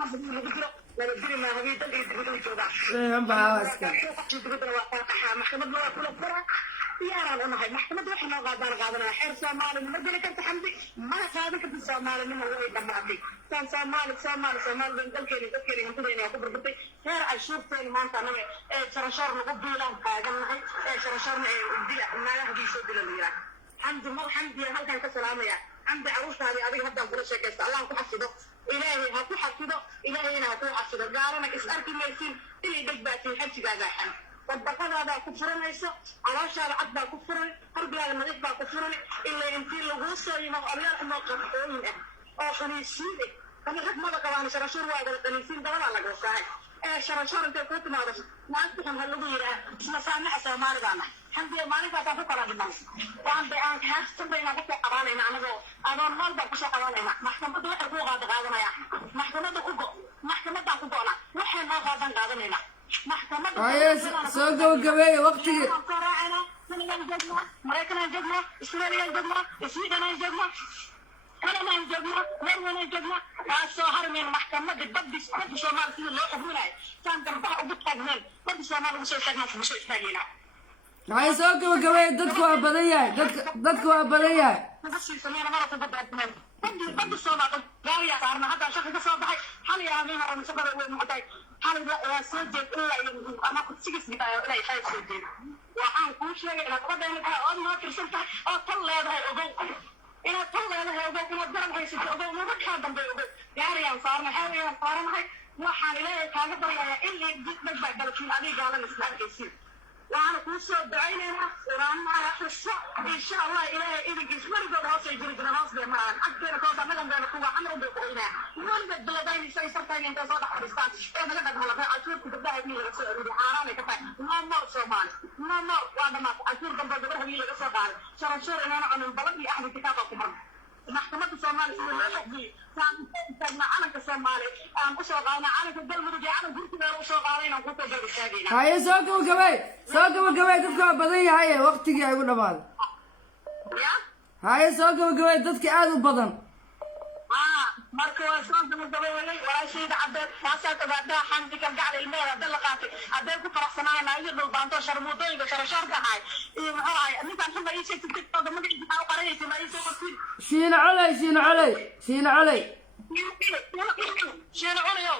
lagu dilo lala diri maa habii dal iyo dibada u joogaa maxkamadna waa kula furaa diyaaraan u nahay maxkamadda waxay noo qaadanaya xeer soomaalina ma geli karta xamdi mana qaadan karta soomaalinimo way dhammaatay soomaalidan dalkeena hantideyna waa ku burburtay heer cashuurteena maanta anaga ee sharanshoor lagu biilaan taagannahay ee sharanshoorna ee dila naagahadiisoo dila la yiraa xamdiya halkaan ka salaamaya xamdi caruurtaadii adiga haddaan kula sheekaysta allah ku xafido ilaahay ha ku xafido ilaahayna ha ku xafido gaalana is arki maysin inay dhegbaatiin xajigaagaa xan wadaqadaadaa ku furanayso calooshaada cad baa ku furan qalbigaada nadiif baa ku furan ilaa intii laguu soo yimo abyaal xumoo qabxooyin ah oo qaniisiin ah kani rag mada qabaan sharanshuur waa gala qaniisiin dabadaa laga sahay ee sharanshuur intay kuu timaado naagtixin ha lagu yidhaah isla saamaxa soomaalidaana xamdiya maalintaasaan ku kala dhiman aan haastaba inaan kusoo qabaanayna anagoo adoon maal baan kusoo qabaanayna maxkamadda waxay kuu qaada qaadanaya maxkamadaan ku go'na waxay noo qaadan qaadanayna haye soo gabagabeeye waqtigii maraykanaan joogno israeliyaan joogno sweden joogno kanamaan joogno norweynaan joogno waa soo harmayno maxkamadda baddi soomaali sida loo xugminayo saan garbaha ugu taagneen baddi soomaali ugu soo taagnaan kugu soo istaagayna haye soo gabagabeeye dadku waa badan yahay dadku waa badan yahay baddi soomaali gaariyaa saarna haddaa shaqi ka soo baxay xali ahameen hore shaqada way muuqatay waa soo jeed ilaa iyo ama kursigiis dhibaayo ilaa xay soo jeed waxaan kuu sheegay inaad qodayna tahay ood noo tirsan tahay oo tal leedahay ogow inaad tal leedahay ogow inaad garab haysato ogow naba kaa dambe ogow gaariyaan saarnay xawayaan saaranahay waxaan ilaahay kaaga baryayaa in dhag baa galkiin adiga gaalan isla arkaysiin waxaana kuu soo ducaynaynaa quraanmaha xiso insha allah ilaahay idinkiis weligood hoosay jiri jireen hoos bay maraan agteena koos annagan bayna kuwa camran bay ku oynaa weligood biladaynaysa ay sartayna intay soo dhex fadhiistaan ee naga dhagmalaqay cashuurka gabdhaha habii laga soo aruuriy xaaraanay ka tahay noor soomaali noor waa dhamaatay cashuur dambe gabar habii laga soo qaaday sharanshuur inaana cunin balad iyo axdi kitaabaa ku marnay maxkamadda soomaaliya sida loo xogmiyey taagna calanka soomaali aan kusoo qaadna calanka galmudug iyo calanka gurtigeeda usoo qaaday inaan kusoo gaba istaagayna haye soo gabagabey dadku waa badan yahay waqtigii ay ugu dhamaaday هاي سوق وقوي دتك عاد وبدن marka waa soo gabagabeeyay walaashayda cadeed taasaa ogaada xamdi ka gacay ilmeeda hadda la qaatay hadday ku faraxsanaayeen ayay dhulbaanto sharmuudooyinka sharasharka ahay iyo muxuu ahay ninkaan xuma ii sheegtay tiktok magaciisa maxaa u qaranaysa ma ii soo qortid شين علي شين علي شين علي شين علي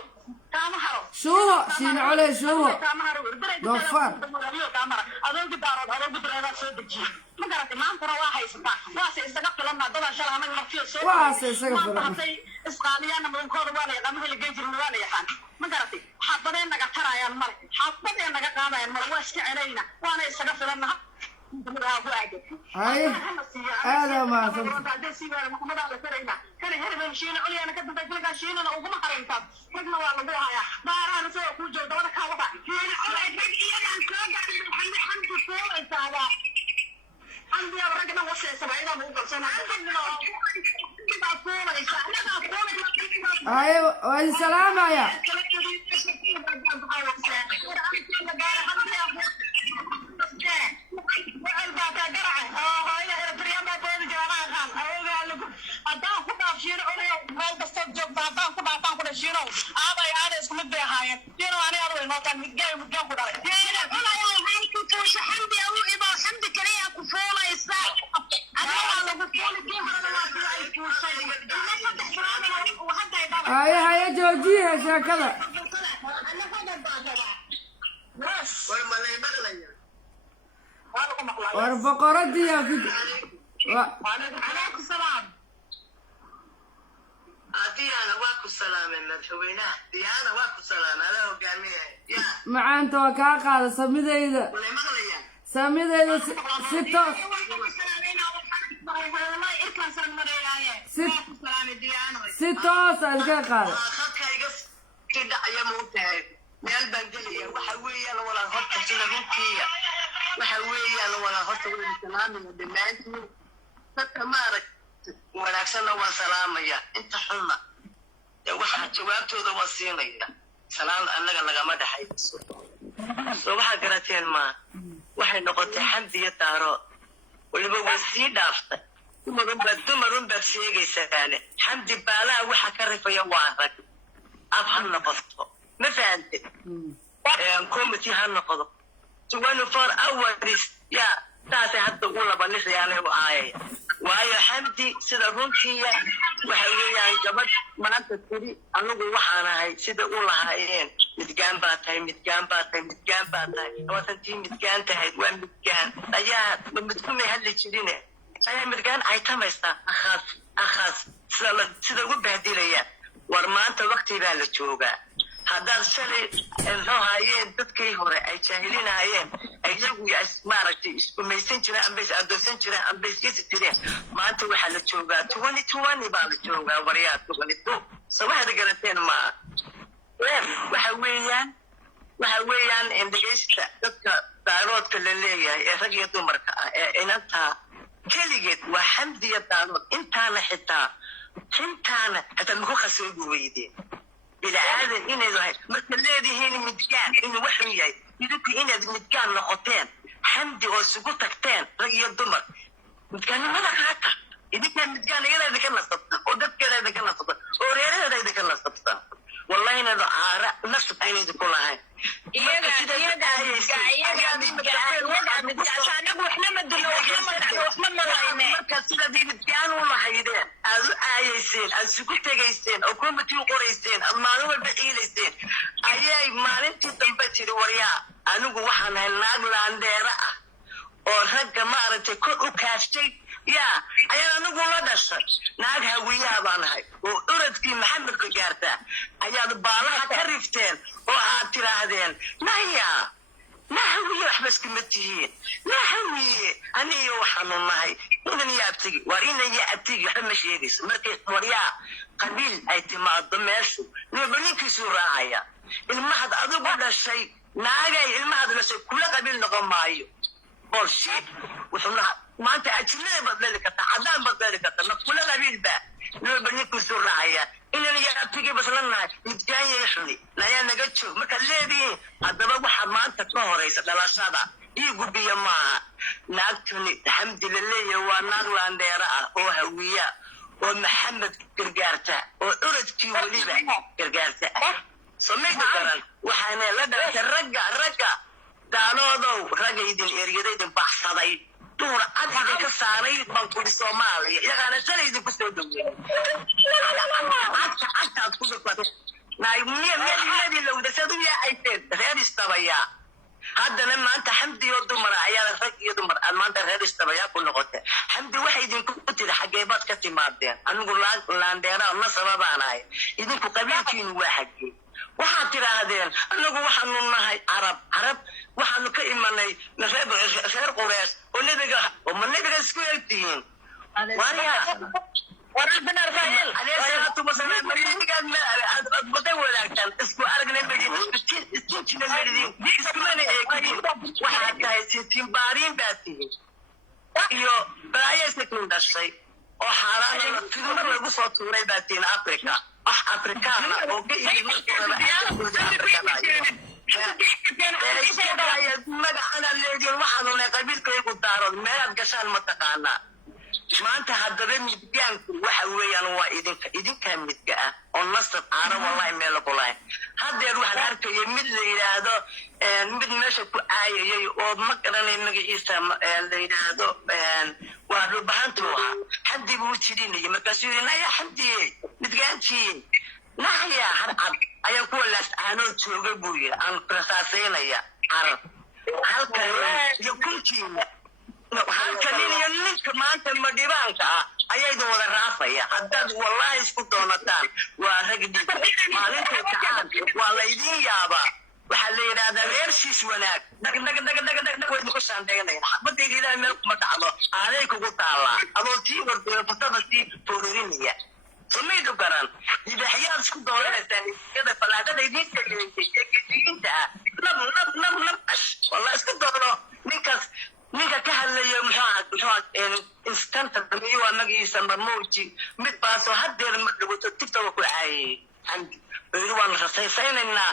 كام حرو شو شين علي شو كام حرو دوفان adoogi daarood adoogi dareedaa soo dejiye ma garatay maantana waa haysataa waase isaga filanaa dadan shala anaga martiyo soo waase isaga filan hadday isqaaliyaana mudankooda waa la yaqaan wixii la geyn jirin waa la yaqaan ma garatay xaabadee naga tarayaan male xaabadee naga qaadayaan male waa iska celayna waana isaga filanaa هاي هذا ما سمع كان هرب شيء عليا انا كنت بقول لك شيء انا وما حرمت رجنا والله بوها دار انا سوى كل جو دورك هوا الحمد لله انت هذا الحمد لله رجنا وصل 70 مو سنه هاي والسلام يا هاي جوجيها شكلها والبقرة دي يا فيك عليكم السلام ديانا واكو سلام المدحوينة ديانا واكو سلام هذا هو جميع مع انت وكاقا هذا سميده اذا سميده اذا ستة ستة سالكاقا هذا كده يا موتى meel baan gelaya waxa weeyaan wala horta sida runtiya waxa weeyaan wala horta wala salaamina dhamaantiin dadka maarag wanaagsan waa salaamaya inta xunna waxa jawaabtooda waa siinaya salaam annaga lagama dhaxayso soo waxa garateen ma waxay noqotay xamdiya taaro waliba way sii dhaaftay dumarun baad sheegaysaane xamdi baalaha waxa ka rifaya waa rag afhan noqoto ما فهمت كومتي هالنقطة 24 hours يا تاسي حتى أقول بلش يعني وآية وآية حمدي سيدا رونتي وحيوي يعني جبت ما أنت تقولي أنا أقول وحنا هاي سيدا أقول هايين متجان باتاي وتنتي متجان تهيد وين متجان أيا متكوني هاللي تشيلينه أيا متجان أيتام يستا أخاس سيدا أقول بهديلية ورمانت وقتي بالجوجا هذا سلي إنه هاي تذكي هو أي جاهلين هاي أي جوجا اسمارتي اسميسين جرا أم بس أدوسين جرا أم بس يستري ما أنت وحلا جوجا 22 بالجوجا وريات 22 سواء هذا قرتين ما وحويان إن دقيست تذكر دارود كللية رجية دمرك إن أنت كليت وحمدية دارود أنت أنا حتى حتى مخوخ سوق ويدي إلى هذا إن ظاهر مثل الذي هنا متكان إنه وحمية يدك إن متكان نقطتين حمدي وسقوطكتين رجية دمر متكان ما لك إذا كان متكان إذا كان نصبت ودك كذا إذا كان نصبت وريرة إذا كان نصبت والله إن العراء نفس عيني تقول هاي عشان احنا ما ندلو احنا ما راينا كسيده دي متيان والله حيدين ايسين اسكو تغيسين او كومتي قريسين المعلومه بخيليسين ايي مالنتي دنبتي وريا انغو waxaan naag laandeera ah oo ragga ma aragtay kor u kaashtay ya ayaa anigu la dhashay naag hawiyaa baan ahay oo uradkii maxamed ka gaarta ayaa baalaha ka rifteen oo aad tiraahdeen naya nahawiye waxba iskama tihiin nahawiye aniyo waxaanu nahay inan yaabtigi waa inan yaabtigi waxba ma sheegayso markay waryaa qabiil ay timaado meeshu ninkiisu raacaya ilmahad adigu dhashay naagay ilmahad dhashay kula qabiil noqon maayo bullshit wuxuuna maanta ajnada badali karta cadaan badali karta ma kula qabiil ba ninkiisu raacaya inan yaabtigi baslanahay midkaan yeeshani naya naga joog marka leediin haddaba waxa maanta ka horeysa dhalashada iyo gubiya maaha naagtuni xamdi la leeyahay waa naag laandheera ah oo hawiya oo maxamed gargaarta oo curadkii weliba gargaarta ah samayda garan waxaana la dhalatay ragga daaloodow ragga idin eryadaydin baxsaday duur cadida ka saaray bankuri soomaaliya iyagaana shalay idinku soo dhaweeyey cagtaad ku dhufata naaymiya lowdasadu yaacayteen reer istabayaa haddana maanta xamdi iyo dumar ayaa rag iyo dumar aad maanta reer istabayaa ku noqotay xamdi waxay idinku tiri xaggee baad ka timaadeen anigu laandheeraa nasaba baan ahay idinku qabiilkiinu waa xaggee waxaad tidhaahdeen anagu waxaanu nahay carab waxaanu ka imanay reer qurees oo nebiga isku egtihiin wadaagtaan isku aragna iskumana eegin waxaad tahay sintiinbaariin baad tihin iyo balaayaysakin dhashay oo xaaraana fiduma lagu soo tuuray baad tihin africa afrikaana oo ka magacana leediin waxaanu nahay qabiilkaygu daarood meelaad gashaan ma taqaanaa maanta haddaba midgaanku waxa weeyaan waa idinkaa midga ah oo nasab caana wallahi meel lagu lahayn haddeer waxaan arkaya mid la yidhaahdo mid meesha ku caayayay oo ma garanay magaciisa la yidhaahdo waa dhulbahantuu ahaa xamdi buu jirinayay markaasuu yidhi naya xamdiye midgaantii nahya harcad ayaa kuwa laascaanood jooga buu yidhi aan rasaasaynaya carab halkan iyo kuntiina halkan iyo ninka maanta madhibaanka ah ayaa idin wada raafaya haddaad wallahi isku doonataan waa rag dhib maalintay kacaan waa laydin yaabaa waxaa la yidhaahdaa reersiis wanaag waynu ku shaandhaynaya xabadayga ilaahay meel kuma dhacdo aaday kugu taallaa adoo tii warbeefatada sii foorarinaya samaydu garan dibaxyaad isku doonanaysaan iyada falaadada idiin tegeyinta ah nab ash walla isku doono ninka ka hadlaya muxuu instanta waa magaciisa marmowji mid baasoo haddeer ma dhawato tigtoga ku caayayay xamdi yidhi waanu rasaysaynaynaa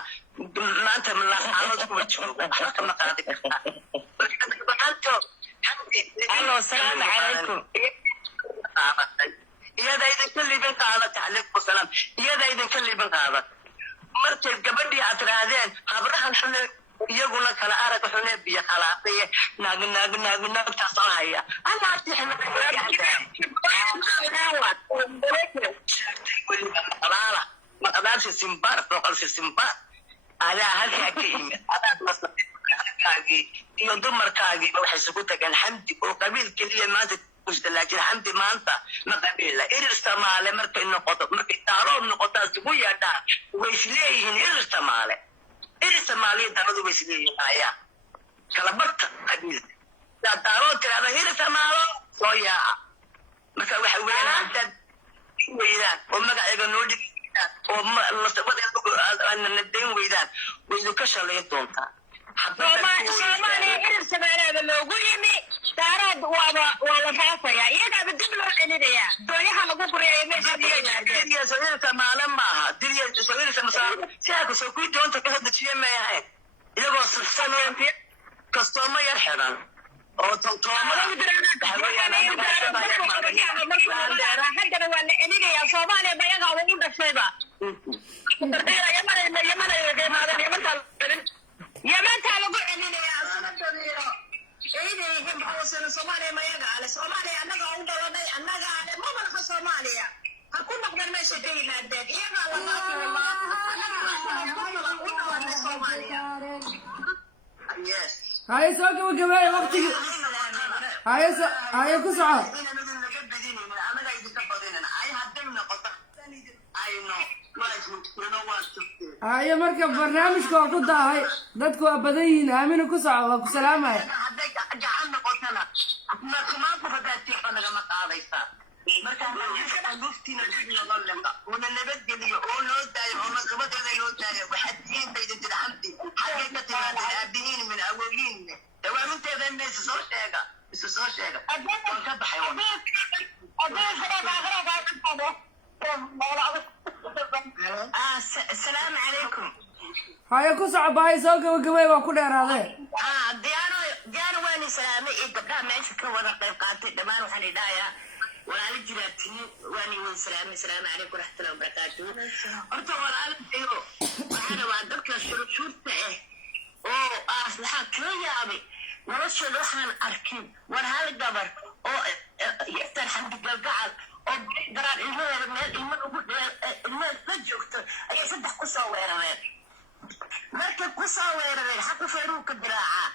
maanta malaascaanood kuwa jooga waxba kama qaadi kartaa alo salaamu calaykum iyada idinka liibin qaadata calaykum salaam iyada idinka liibin qaadata markay gabadhii aad tirahdeen habrahan xune iyaguna kala arag xune biyo khalaaqaye naagtaasoo haya maqdaarsi simbar boqolsi simbar adaa halkaa ka yimid adaad masakaagii iyo dumarkaagii waxay isugu tageen xamdi oo qabiil keliya maanta laakiin xamdi maanta ma qabiila irir samaale markay daarood noqotaa isugu yeedhaan way isleeyihiin irir samaaliya daradu way isleeyihiin ayaa kala barta qabiilka daa daarood tirahda irir samaalo soo yaaca marka waxa weeyaan haddaad weydaan oo magaceega noo dhigi oo nasabadeena dayn weydaan waydu ka shalayn doontaa soomaaliya irir samaalaada loogu yimi daaraad waa la raafayaa iyagaaba dib loo celinayaa doonyaha lagu guriyay samaale maaha sidaakasoo kuwii doonta ka hadajiye may ahayn iyagoo sirsan kastooma yar xidan oo haddana waa la celinayaa soomaaliya mayagaa ugu dhashayba yamantaa lagu celinayaa ciidayihiin maxausana soomaaliya mayaga ale soomaaliya annaga u dhalanay annaga ale ma malaha soomaaliya ha ku noqdan meesha ka yimaadeen iyagaa u dhalanay soomaaliya haye soo gabagabeeye waqtigi haye ku soco haye marka barnaamijka waa ku daahay dadku waa badan yihiin aamina ku soco waa ku salaamaya hadday gacan noqotana maanta hadaatiiba nagama qaadaysaa markaanuftiina una nabadgeliyo oo loo daayo oo naqabadeeda loo daayo waxaad tihiin ba idin tiri xamdi xaggay ka timaadeen aabihiin min awoliinne dawaaminteeda ina isu soo sheega waan ka baxay السلام عليكم haye ku soco bahay soo gabagabeey waa ku dheeraadee diyaano waan idin salaamay iyo gabdhaha meesha ka wada qayb qaatay dhammaan waxaan idhahayaa walaalo jiraatiin waan idin salaamay salaamu calaykum waraxmatullahi wabarakaatuhu horta walaalahayo waxaana waa dadka shuruushuurta oo waxaa kala yaabay noloshooda waxaan arkin war hal gabar oo yaftar xamdi galgacal oo garaan ilmaheeda meel ilma ugu ilma la joogto ayay 3 ku soo weerareen marka ku soo weerareen xaqu feeruuka diraaca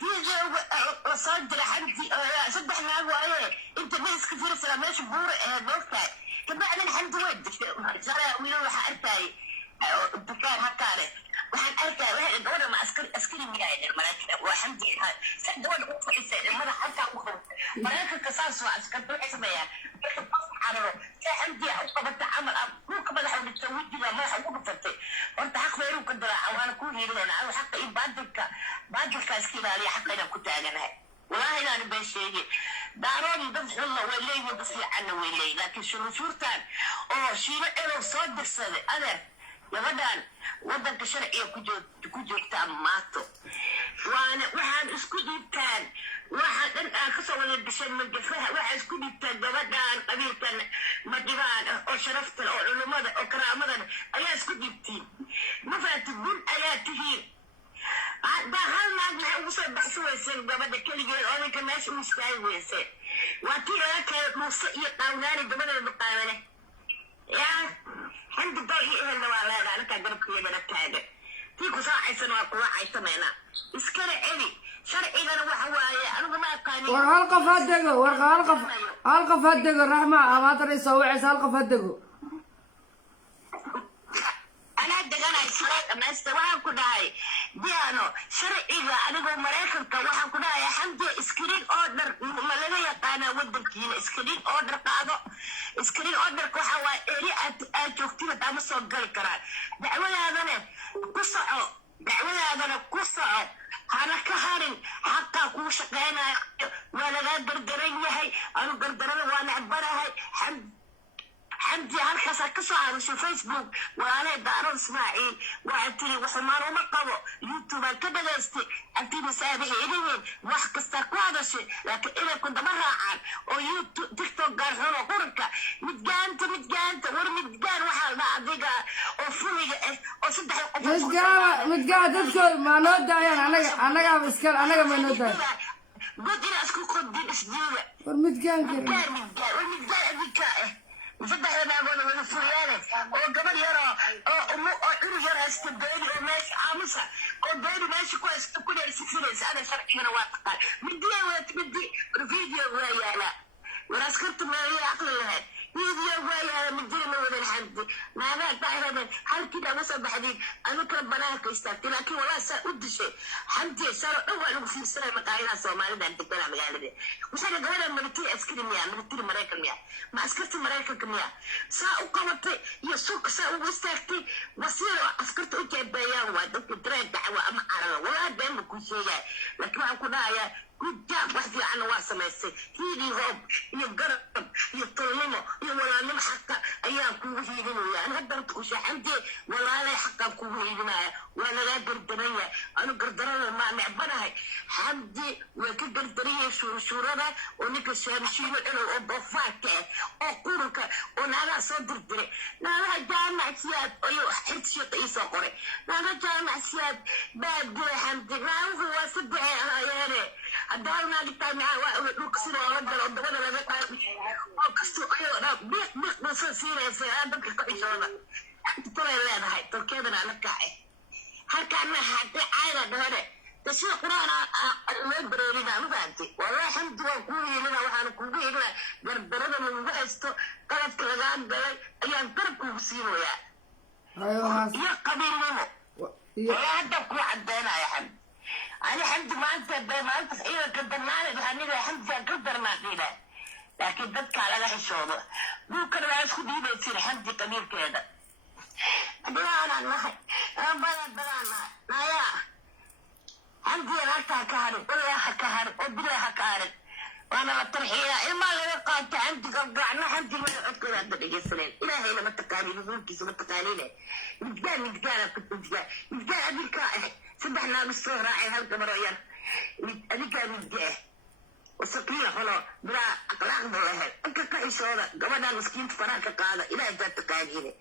hiyadooga la soo dira xamdi 3 naag waaye inta miiska fiirsana meesha buura ee doogtaay kabacdin xamdi way dishay jara wiilo waxa artay dukaan hakaale waxaan arkay waxay gabadha ma askari miyaa maraykan waa xamdi sadawad u fadhiisay madax halka u qabtay maraykanka saas waa askar waxay sameeyaan عربي حمدي أصبت عمل مو كمان حاول تسوي كذا ما حقول بفتح وأنت حق غيره كده أنا كل هنا أنا حق إيه بعدك أسكينا لي حق أنا كنت أنا والله أنا بشيء داروني بس والله ولا بس عنه ولا لكن شو شورتان شيء أنا صادق صادق أنا يا غدان ودك شرعي كجوت تاماتو وأنا وحن اسكودي كان واحد أنا كسر الدشين من جفها واحد اسكودي كان غدان قبيل كان مديران أو شرفت أو علماء أو كرامة أيا اسكودي تي ما فاتبون أيا تهين هل ما وصل بحثوا يصير قبل كل جيل أنا كماش مستوي يصير وكيل أنا كموسيقى قاوناني قبل المقاولة يا حمد الضوئي إيه اللي وعلى أنا كان قرب كذا نتاجر تيجوا ساعة سنة وقوة عيسمينا إسكال إلي شرعي أنا وحواي أنا ما كان ورقة فدقة ورقة فدقة رحمة ما ترى يسوي عيسى هلقة فدقة أنا دقنا إسرائيل ما استواها كداي ديانو شرعي أنا جو مريكا كواها كداي حمد إسكرين أوردر ملنا يقانا ودكين إسكرين أوردر قادو إسكرين أوردر كوحوا إلي أتوكتي بتعمل صوت الكران دعوة هذا كسعو أنا كهارن حقا كوش قينا ولا لا قردرين يهي أنا قردرين وأنا عبرها حمدي هالكسر كسر في فيسبوك وأنا دارون إسماعيل وعدتني وحمار وما قبو يوتيوب كده استي أنتي مسابه إلين وحكستك هذا الشيء لكن إذا كنت مرة عن أو يوتيوب تيك توك قارحون وقرنك متجانت ورمتجان وحال ما أديك وفرق وصدح متجان تذكر ما نودع يعني أنا قاعد بسكر أنا ما نودع قلت إلى أسكو قدين إسجيلة ورمتجان ورمتجان أذكائه مصدق أنا أقول من الفريانة وقبل يرى يرى استبدالي وماشي عامسة قبالي ماشي كويس كل السفينة أنا شرعي من واقع من دي ولا تبدي فيديو ويا لا وراس كنت ما هي عقل لها فيديو ويا من دي ما ولا الحمد ما أنا بعرف هل كده مثلا بحديد أنا كرب بناك استأتي لكن ولا سأود شيء حمدي صار أول في السنة مقاينة سومالي ده أنت كلام غالي مش أنا قايلة من تي أسكري مياه من تي مريكا مياه ما أسكرت مريكا كمياه سأقومت يسوق سأوستأتي بصير أسكرت أوكي بيان وادوك دريد دعوة أما عربة ولا دم كل شيء لكن أقول يا كنت واحد عن واسمة هيدي هوب يقرب يطلمه ولا نم حقا أيام كوه يدنيا أنا قدرت كوش عندي ولا لا حقا كوه يدنيا ولا لا قردرية أنا قردرية ما معبرها حمدي وكقردرية شورنا ونك الشامشين إلى الضفاك أقولك ونانا صدر دري نانا جامع سياد أيوه حرت شيء يسوقري نانا جامع سياد باب دري حمدي نانا هو صدعي أنا يعني الدارنا قلت معاه وكسر وردنا وضربنا لنا وكسر أيوة بيق نصير هذا كيشونا ترى لا هاي تركيا أنا لكاعي هل كان حتى عائلة ده تشيء قرآن ما برينا ما فهمتي والله الحمد لله كوني لنا وحنا كوني لنا قدرنا من وقت قلت كلام ده أيام تركوا بسيروا يا أيوة يا قبيل منه يا هذا كل عندنا يا حمد أنا حمد ما أنت صحيح قدرنا بحنينا حمد قدرنا فينا لكن بدك على الحشومة ممكن لا يسكت يبي يصير حمد كبير كذا بلانا نحي بلانا نايا حمد ركع كهرب ولا كهرب وبلا كهرب وأنا الترحية إما اللي قاعد عندي قطعنا حمد ما أذكر هذا الجسرين إلهي لما تقالي نقول كيس ما تقالي متقال كنت متقال أبي الكائن سبحنا بالصورة عين هالكبرية أديك أنا وسقينا هلا بلا أقلاق بالله أنك كايشورة قبل مسكين فراك قاعدة إلى ذات قاعدين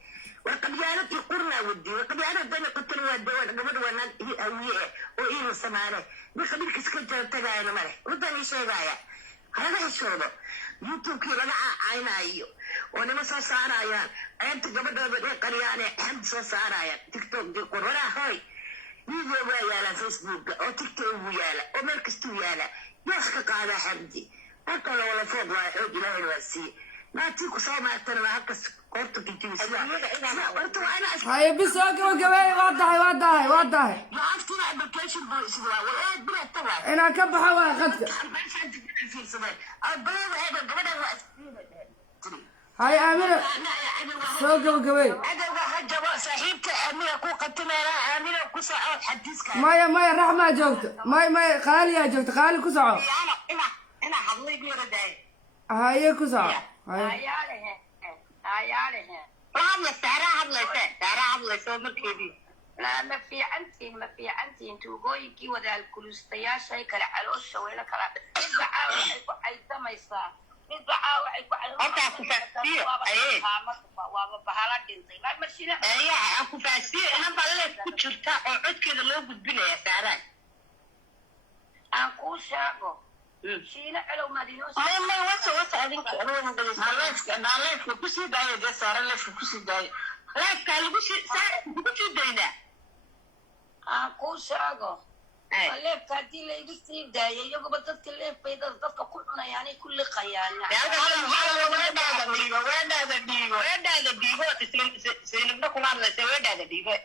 وقبيانة القرنة ودي وقبيانة بين قتل ودوان قبل وانا هي وإيه السمانة بخبير كسكتة تجاهنا مره ودني شيء رايا هذا الشورة يوتيوب كي رجع عينا أيو وانا مسا سارايا أنت قبل بدي قريانة هم سارايا تيك توك دي قرنا هاي فيديو ويالا فيسبوك أو تيك توك ويالا أو مركز ويالا يسقط على حمدي حتى لو ولا فوق واحد لا يواسي ما تيكو سوى ما ترى هكذا قلت كنت قلت وانا هاي بس اوكي وضحي ما عرفت انا ابلكيشن بويس ولا بلا تبع انا كبحه واخدك هاي اميره سوق قوي هذا صاحبتي اميره كو قتنا اميره كو ساعات حديثك مايا رحمه جوجت ماي خالي جوجت خالي كو ساعه انا حضلي بيردا هاي كو ساعه هاي والله سارة سو مركبي لا ما في عنتي انتو قويكي وذا الكلوستيا شيء كلا علوش ولا كلا بدعا waxay ku aytamaysaa بدعا waxay ku aytamaysaa ku faasiyo ay waa bahala dhintay ma mashina ay aan ku faasiyo ina balle ku jirta oo codkeeda loo gudbinaya saaran aan ku sheego shiina calow madino ma wasa adinka anoo naleefka ku sii daayo de saaran leefka ku sii daayo leefka lagu sii dayna aan ku sheego leefka hadii la igu sii daayay iyaguba dadka leefbay dadka ku cunayaanay ku liqayaan weedhaada dhiigo saynabna kuma hadlaysa weedhaada dhiigo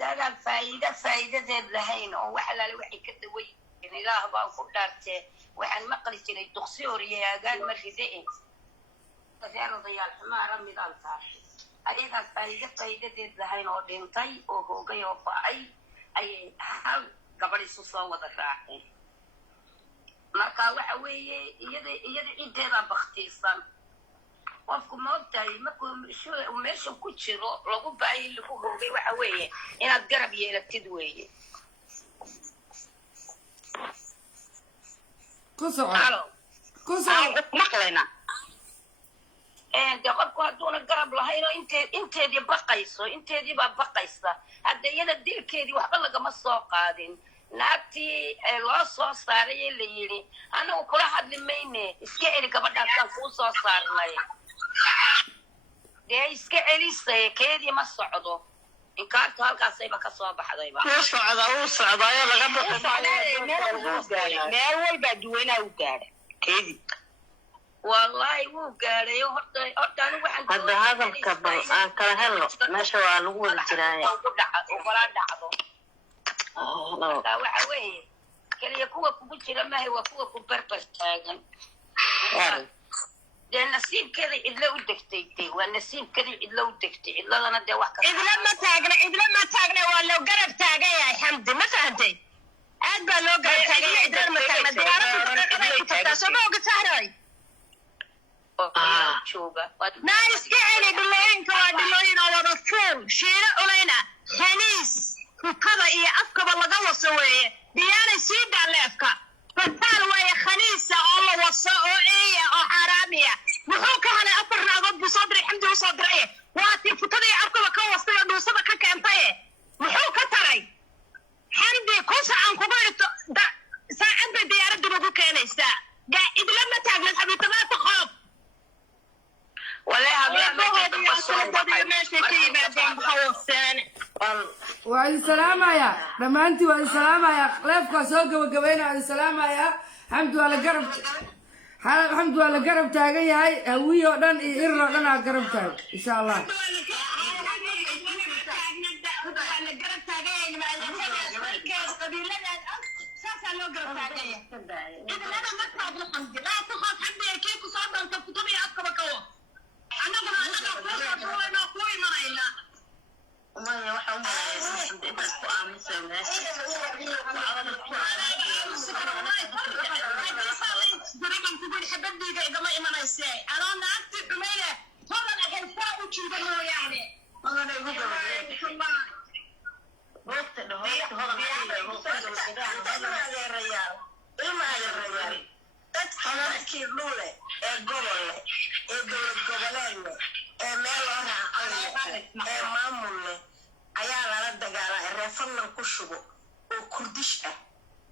dadan faa'iidadeed lahayn oo wax alaale waxay ka daway ilaah baa ku dhaartee waxaan maqli jiray duqsi horiyaagaan markide reeradayaal xumaara midaan tahay ayadaas faa'iidadeed lahayn oo dhintay oo hoogay oo ba'ay ayay hal gabadh isu soo wada raaceen marka waxa weeye iyada ciddeeda baktiisan qofku ma ogtahay markuu meesha ku jiro lagu baahay lagu hoogay waxa weeye inaad garab yeelatid weeye maqlayna de qofku hadduuna garab lahayn oo inteedii baa baqaysa hadda iyada dilkeedii waxba lagama soo qaadin naagtii loo soo saaray ee la yidhi anagu kula hadli mayne iska celi gabadhaasaan kuu soo saarnay dee iska celisay keedii ma socdo inkaartu halkaasayba ka soo baxdayba uu socdaayo laga meel walbaa duwanaa u gaadha keedii wallahi wuu gaadhay horta anigu waxaan hadda hadalka bal aan kala helno meesha waa lagu wada jiraaye ugala dhacdo marka waxa weeye keliya kuwa kugu jira maahay waa kuwa ku barbar taagan dee nasiibkeeda cidlo u degtay de waa nasiibkeeda cidlo u degtay cidladana dee wax cidlo ma taagna waa loo garab taagan yahay xamdi ma fahantay aad baa loo garab taagan yahay cidlo ma taagna diyaaradu ku tagtaa soo ma oga sahray ما يستعلي باللينك وادلوين على رفول شيرا علينا خنيس وكذا إيه أفكا بالله وصوية ديانا سيدا لأفكا فتال ويا خنيسة الله وصوه إيه أو حرامية محوكا هنا أفرنا ضد بصدري حمدي وصدري واتي فتالي أفكا بكا وصوية دوصدك كامتاية محوكا تري حمدي كوسا عن كبيرت ساعد بديارة دموكو كانيسا قاعد لما تاقل حبيبتا ما تخاف وعلي السلام يا رمانتي وعلي السلام يا لفكا سوق وقبينا وعلي السلام يا حمد ولا قرب تاغي هاي هوي ودن إيرنا دن على قرب تاغ إن شاء الله shubo oo kurdish ah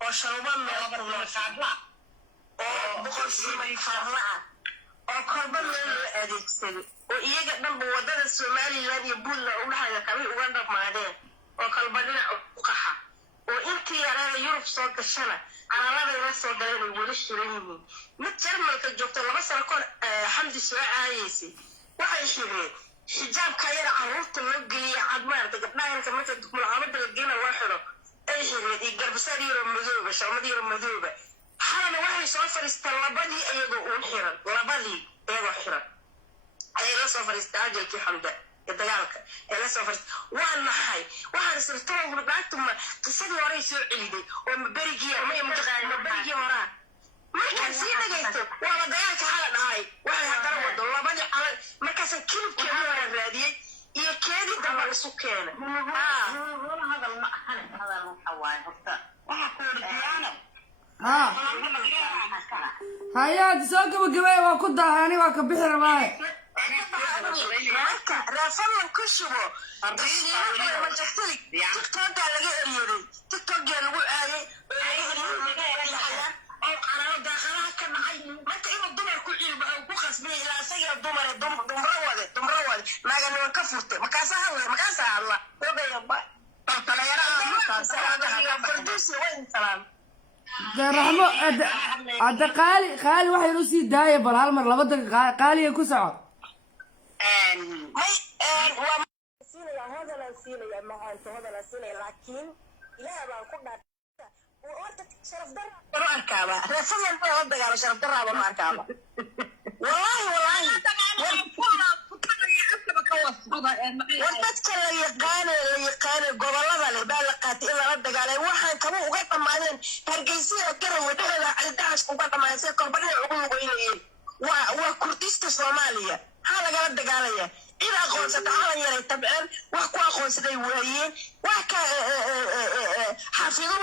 oo shalban meelqaadla oo boqol simay farla ah oo kolba meel loo adeegsaday oo iyaga dhanba wadada Somaliland iyo Puntland u dhaxaya kabi uga dhamaadeen oo kalba dhinac u qaxa oo intii yaraa Yurub soo gashana alaalada la soo galay wali shirayeen mid Jarmalka joogto 2 sano kor xamdi soo caayisay waxay xireen xijaabka yar carruurta loo geliyay cadmaarta gabdhaha marka dukumada la geena waa xiro ay xireen garbasaar yar madooba shamad yar madooba xalana waxay soo fariistaan labadii ayagoo u xiran labadii ayagoo xiran ayay la soo fariistaan jalki xamda dagaalka ee la soo fariistaan waa naxay waxaan sirtaan gurbaatuma qisadii hore soo celiday oo berigii ama berigii hore markaan sii dhagaysto waa dagaalka hala dhahay waxay hadana wado labadii calan markaas kilibkeeda waa raadiyay iyo keedii damba isu keena hadal ma ahan hadal waxa waaye horta waxa ku wadiyaana hayaad soo gabagabay waa ku daahani waa ka bixi rabaa marka raafadan ku shubo tiktok laga eriyoday tiktok lagu aaday oo qaraabo daaqadaha ka dhacay marka inuu dumar ku cilba oo ku qasbay ilaa asaga dumro wade naagana ka furtay markaasa hadla ogeeyba talayaraha markaas farduusi way intaan رحمة هذا قالي واحد يروسي داية بالهالمر لابد قالي يكون سعر. هذا لا سيلة ما أنت هذا لا سيلة لكن لا بقول وأنت شرف درا أركابة رسمي أنت هذا قال شرف درا أركابة والله wadadka la yaqaan gobolada leh baa la qaatay in la dagaalay waxaan kaba uga dhamaadeen hargeysa garowe dhexda cadaas uga dhamaasay korbadada ugu weynayeen waa kurdista Soomaaliya ha laga dagaalaya ila aqoonsata calan yaray tabceen wax ku aqoonsaday waayeen wax ka xafido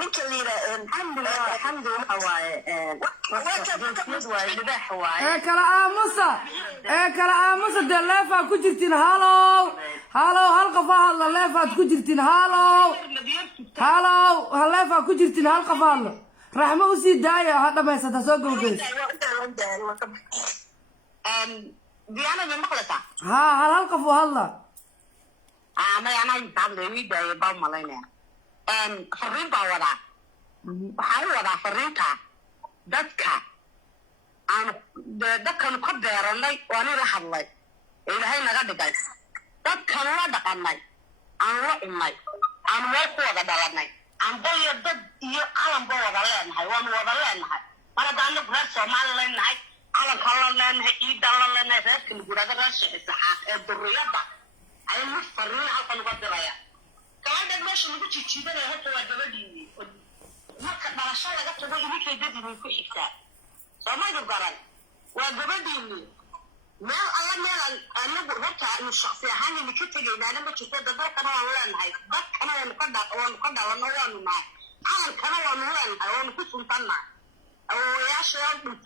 ninka liira alxamdulillah waaye kala aamusa de leefa ku jirtiin halow hal qof hadla leefaad ku jirtiin halow leefa ku jirtiin hal qof hadla raxmo u sii daaya ha dhamaysata soo gabagabeysa ديانا من مقلتها هل قفوا هلا ما أنا يتعامل ويدا يبام مالينا فرين باودا وحاول ودا فرين كا دتك أنا دتك نقدر الله وأنا راح الله إلى هاي نقدر جالس دتك أنا دقناي أنا رأيناي أنا وقوة دلناي أنا بيا دت يعلم بودا لنا هاي وأنا ودا لنا هاي أنا دانو برس وما لنا هاي على كلامنا إيدا لنا ذاك الجرادة راشة السحاق الدريضة أي مفرين على القدرية كمان ده ماشي نقول شيء ده هو جبادي ما كبرشة لا تقول لي كده دي من كل إكتاب فما يقارن وجبادي ما الله ما أنا بربطها إنه الشخصية هاني اللي كنت جايبها أنا بشوف ده كمان ولا هاي ده كمان مقدر ولا معه أنا كمان ولا هاي كنت مطلع أو يا شباب من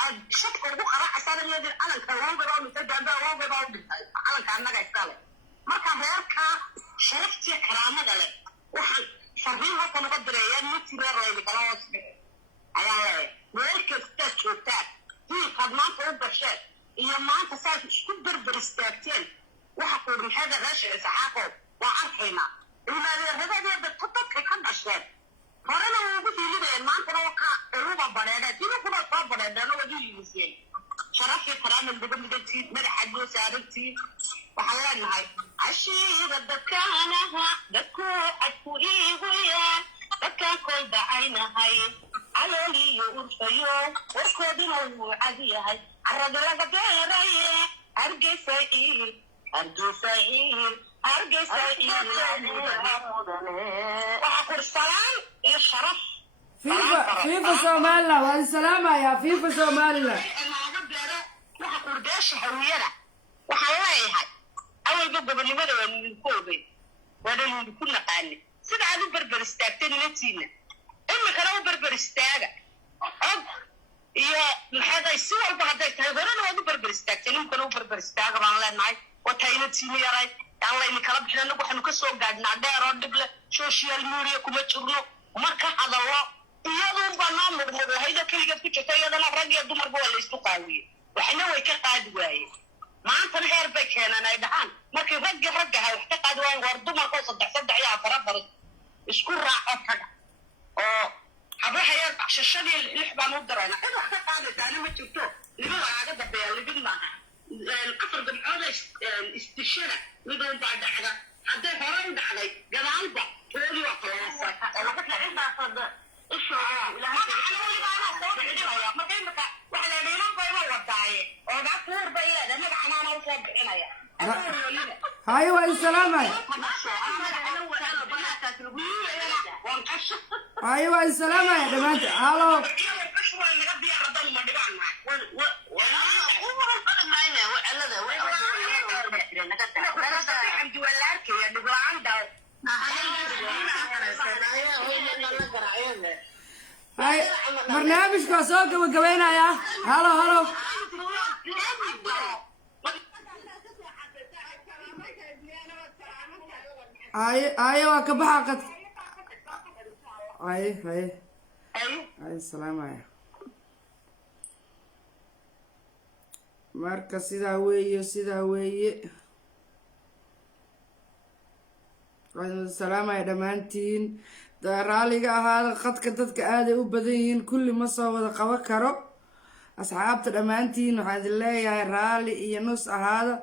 هاي شكل بقرة أصلا يدي أنا كلام قرأ متجدد وقرأ أنا كأنك إسكالي ما كان هيك شرفتي كرامة له واحد فريها كانوا قدر يعني متجرر اللي كلام أصبح أيه ويرك استشهدت في خدمات أوروبا شيء إذا ما أنت ساعد كبر برستاتين وحقول من هذا غش إسحاقه وعرفنا وما هذا يبدأ تطبق كم أشياء فرنا وجود يلي ما أنت روكا أوروبا بريدة تيجي كنا صاب بريدة أنا وجود يمسين شرفي كلام البدن بدتي من حد سارتي وحيانا هاي عشيرة دكانها دكو أكوي ويا دكان كل بعينها هاي على لي يورفيو وكودنا وعدي هاي عرض لك ديري أرجع سعيد أرجع سعيد أرجع سعيد وأقول السلام يا شرف فيفا سوماليلا والسلامة يا فيفا سوماليلا وأقول داش هويرة وحياي هاي أول جبل لماذا من كوبي وأنا من كل قاني سيد عدو بربر استاجتني نتينا إما كانوا بربر استاجا يا هذا يسوى بعد تهذرنا عدو بربر استاجتني كانوا بربر استاجا ما لنا وتاينا تيني يا راي yaan layni kala bixin anagu waxaanu kasoo gaadhnaa dheer oo dhib leh social media kuma jirno marka hadallo iyadunba noo mudmudo hayda keligeed ku jirta iyadana rag iyo dumarba waa laysu qaawiye waxna way ka qaadi waayeen maantana heer bay keenaan ay dhahaan markii raggaha wax ka qaadi waayeen war dumarkoo 3 iyo 4 baris isku raaco taga oo hablahayaa shashadii 6 baan u darayna cid wax ka qaadaysaana ma jirto libada aaga dambeeya libid maaha 4 gabdhood istishada midoo baa dhacda hadday hore u dhacday gadaalba toodi waa kalaasa oo laga taxindaasada isha ilaahay marka waxa la leeyahay bayba wadaaye oo dhaafur bay leedahay magacana u soo bixinaya هاي والسلام هاي والسلام يا دمانت هالو هاي برنامج كاسوك وقبينا يا هالو هالو هاي وكبها قد هاي السلام عليكم marka sidaa weeye waxaan salaamaya dhammaantiin raaliga ahaada qadka dadka aaday u badan yihiin kulli ma soo wada qaban karo asxaabta dhammaantiin waxaan idin leeyahay raali iyo nus ahaada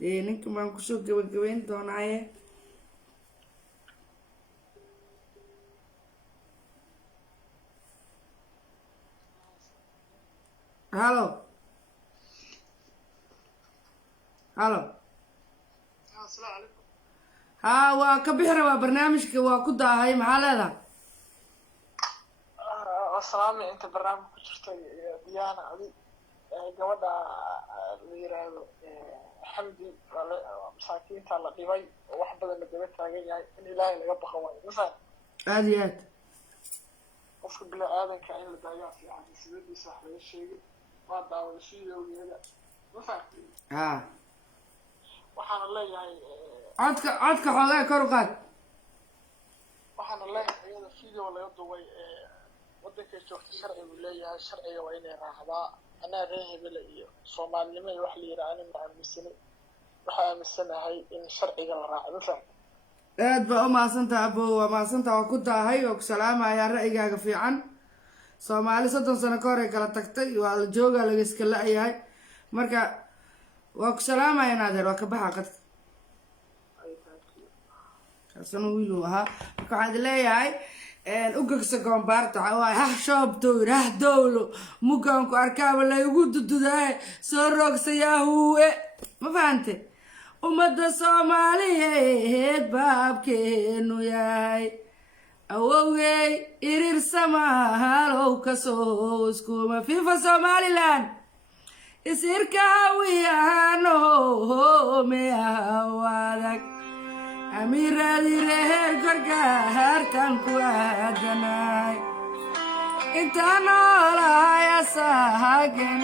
dee ninkan baan kusoo gabagabeyn doonaaye halo halo ها وكبيرة وبرنامجك وكده هاي محلها السلام انت برنامج كجرت ديانا ادي gabadha la yiraahdo xamdi masaakiin ta la dhibay wax badan la daba taagan yahay in ilaahay laga baqo way mafaan aadiyad qofka bila aadanka in la daayaa fiican sidadiisa wax laga sheegay waa daawashadooda mafaan waxaan leeyahay codka xoogaa kor u qaad waxaan leeyahay iyada video laga duubay wadanka joogta sharcigu leeyahay sharciga waa inay raacdaa anaa reer hebel iyo soomaalinimo iyo wax la yiraahdo ma aaminsanay waxa aaminsanahay in sharciga la raaco faham aad baa u mahadsantahay abo waa mahadsantahay waa ku daahay oo ku salaamayaa ra'yigaaga fiican soomaali 30 sano ka hor ay kala tagtay waa la joogaa laga iska la'yahay marka waa ku salaamayaa naadeer waa ka baxa qadka kaasana wiilu ahaa marka waxaan leeyahay ugagsa goombaarta waxaa waaye hah shoobtooyr hah dowlo mugaanku arkaaba laygu dududaaye soo roogsayahuue ma fahante ummadda soomaaliyeed baabkeenu yahay awowgey irirsamaalow kasoo iskuma fifa somaliland isirka hawiyahaanoho meahawadag amiiradii reer gargaartan ku aadanay intaan noolahay asaagen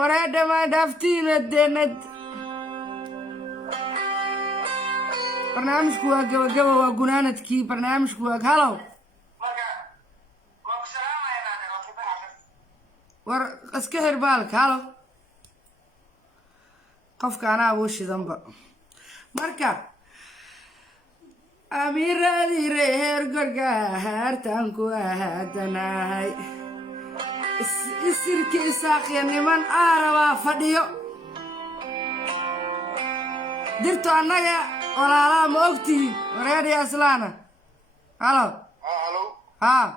wareedhe maa dhaaftiinadeenad barnaamijku waa gabagaba waa gunaanadkii barnaamijku waa halow war iska xir baalka halow qofka anaa buu shidanba marka amiiradii reer gargaartan ku aadanahay isirkii isaaqiya niman aarabaa fadhiyo dirto annaga walaalaa ma ogtihiin wareedhiya islaana halo haa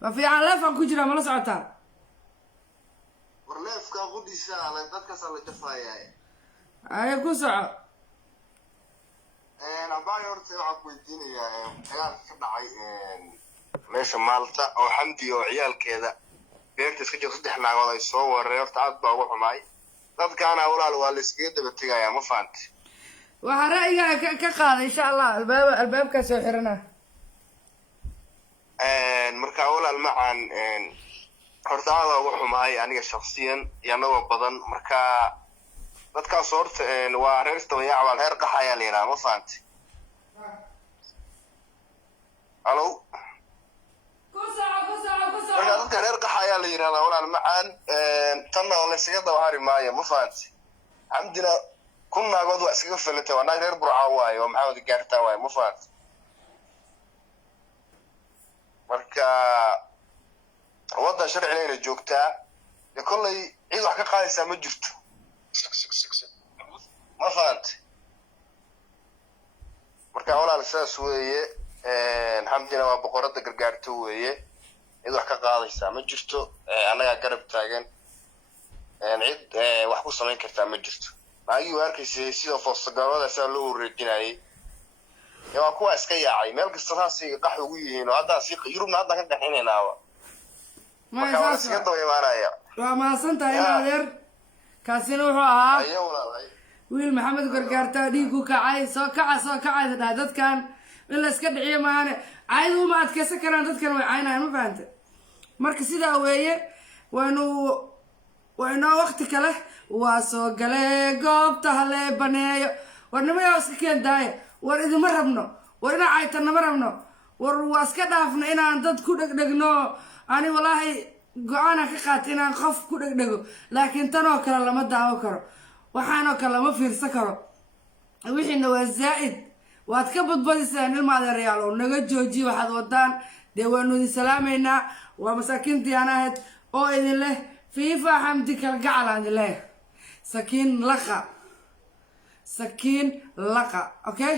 waa fiican leefan ku jira mala socotaa warleefka qudhiisa ala dadkaas la jafaayay ay ku soco abay horta waxaan ku weydiinayaa dagaalka ka dhacay meesha Maalta oo xamdi oo ciyaalkeeda beerta iska jiro 3 naagood ay soo weerareen horta aad baa ugu xumaay dadkaana walaal waa la iskaga daba tagayaa ma fahanti waxa ra'yiga ka qaaday insha Allah albaabka soo xirana marka walaal macaan horta aad ugu xumahay aniga shakhsiyan iyo anagoo badan marka dadkaas horta waa reer dabayac waa reer qaxaya la yiraahdo ma fahanti halo marka dadka reer qaxaya la yiraahdo walaal macaan tanna oo la isaga dawari maayo ma fahanti xamdina kun naagood waa iskaga falatay waa naag reer burca waaye oo maxamed gaartaa waaye ma fahanti marka wadda sharciga joogtaa ee kollay cid wax ka qaadaysaa ma jirto ma fahanti marka walaal saas weeye xamdina waa boqorada gargaarto weeye cid wax ka qaadaysaa ma jirto annagaa garab taagan cid wax ku samayn kartaa ma jirto maagii waa arkaysay sida foostagaalada saa loo wareejinayay waa kuwa iska yaacay meel kasta saasay qax ugu yihiin oo haddaan si yurubna haddaan ka qaxinaynaaba marka waa iska daba imaanaya waa mahadsantahay in adeer kaasina wuxuu ahaa wiil maxamed gargaarta dhiigu kacay soo kacaysa dhahay dadkan in la iska dhiciyo maahane caydu uma adkaysan karaan dadkan way caynayaan ma fahanta marka sidaa weeye waynoo waqti kale waa soo galee goobta hale baneeyo war nimayaa iska keen daaya war idima rabno war inaa caytanna ma rabno war waa iska dhaafno inaan dad ku dhegdhegno ani wallaahi go-aana ka qaata inaan qof ku dhegdhego laakiin tanoo kale lama daawo karo waxaanoo kale lama fiirsan karo wixiina waa zaa'id waad ka badbadisaan ilma adeerayaal oo naga joojiye waxaad wadaan dee waanu idin salaamaynaa waa masaakiintii aan ahayd oo idin leh fiifa xamdi kalgacal aan idin leh sakiin laqa okay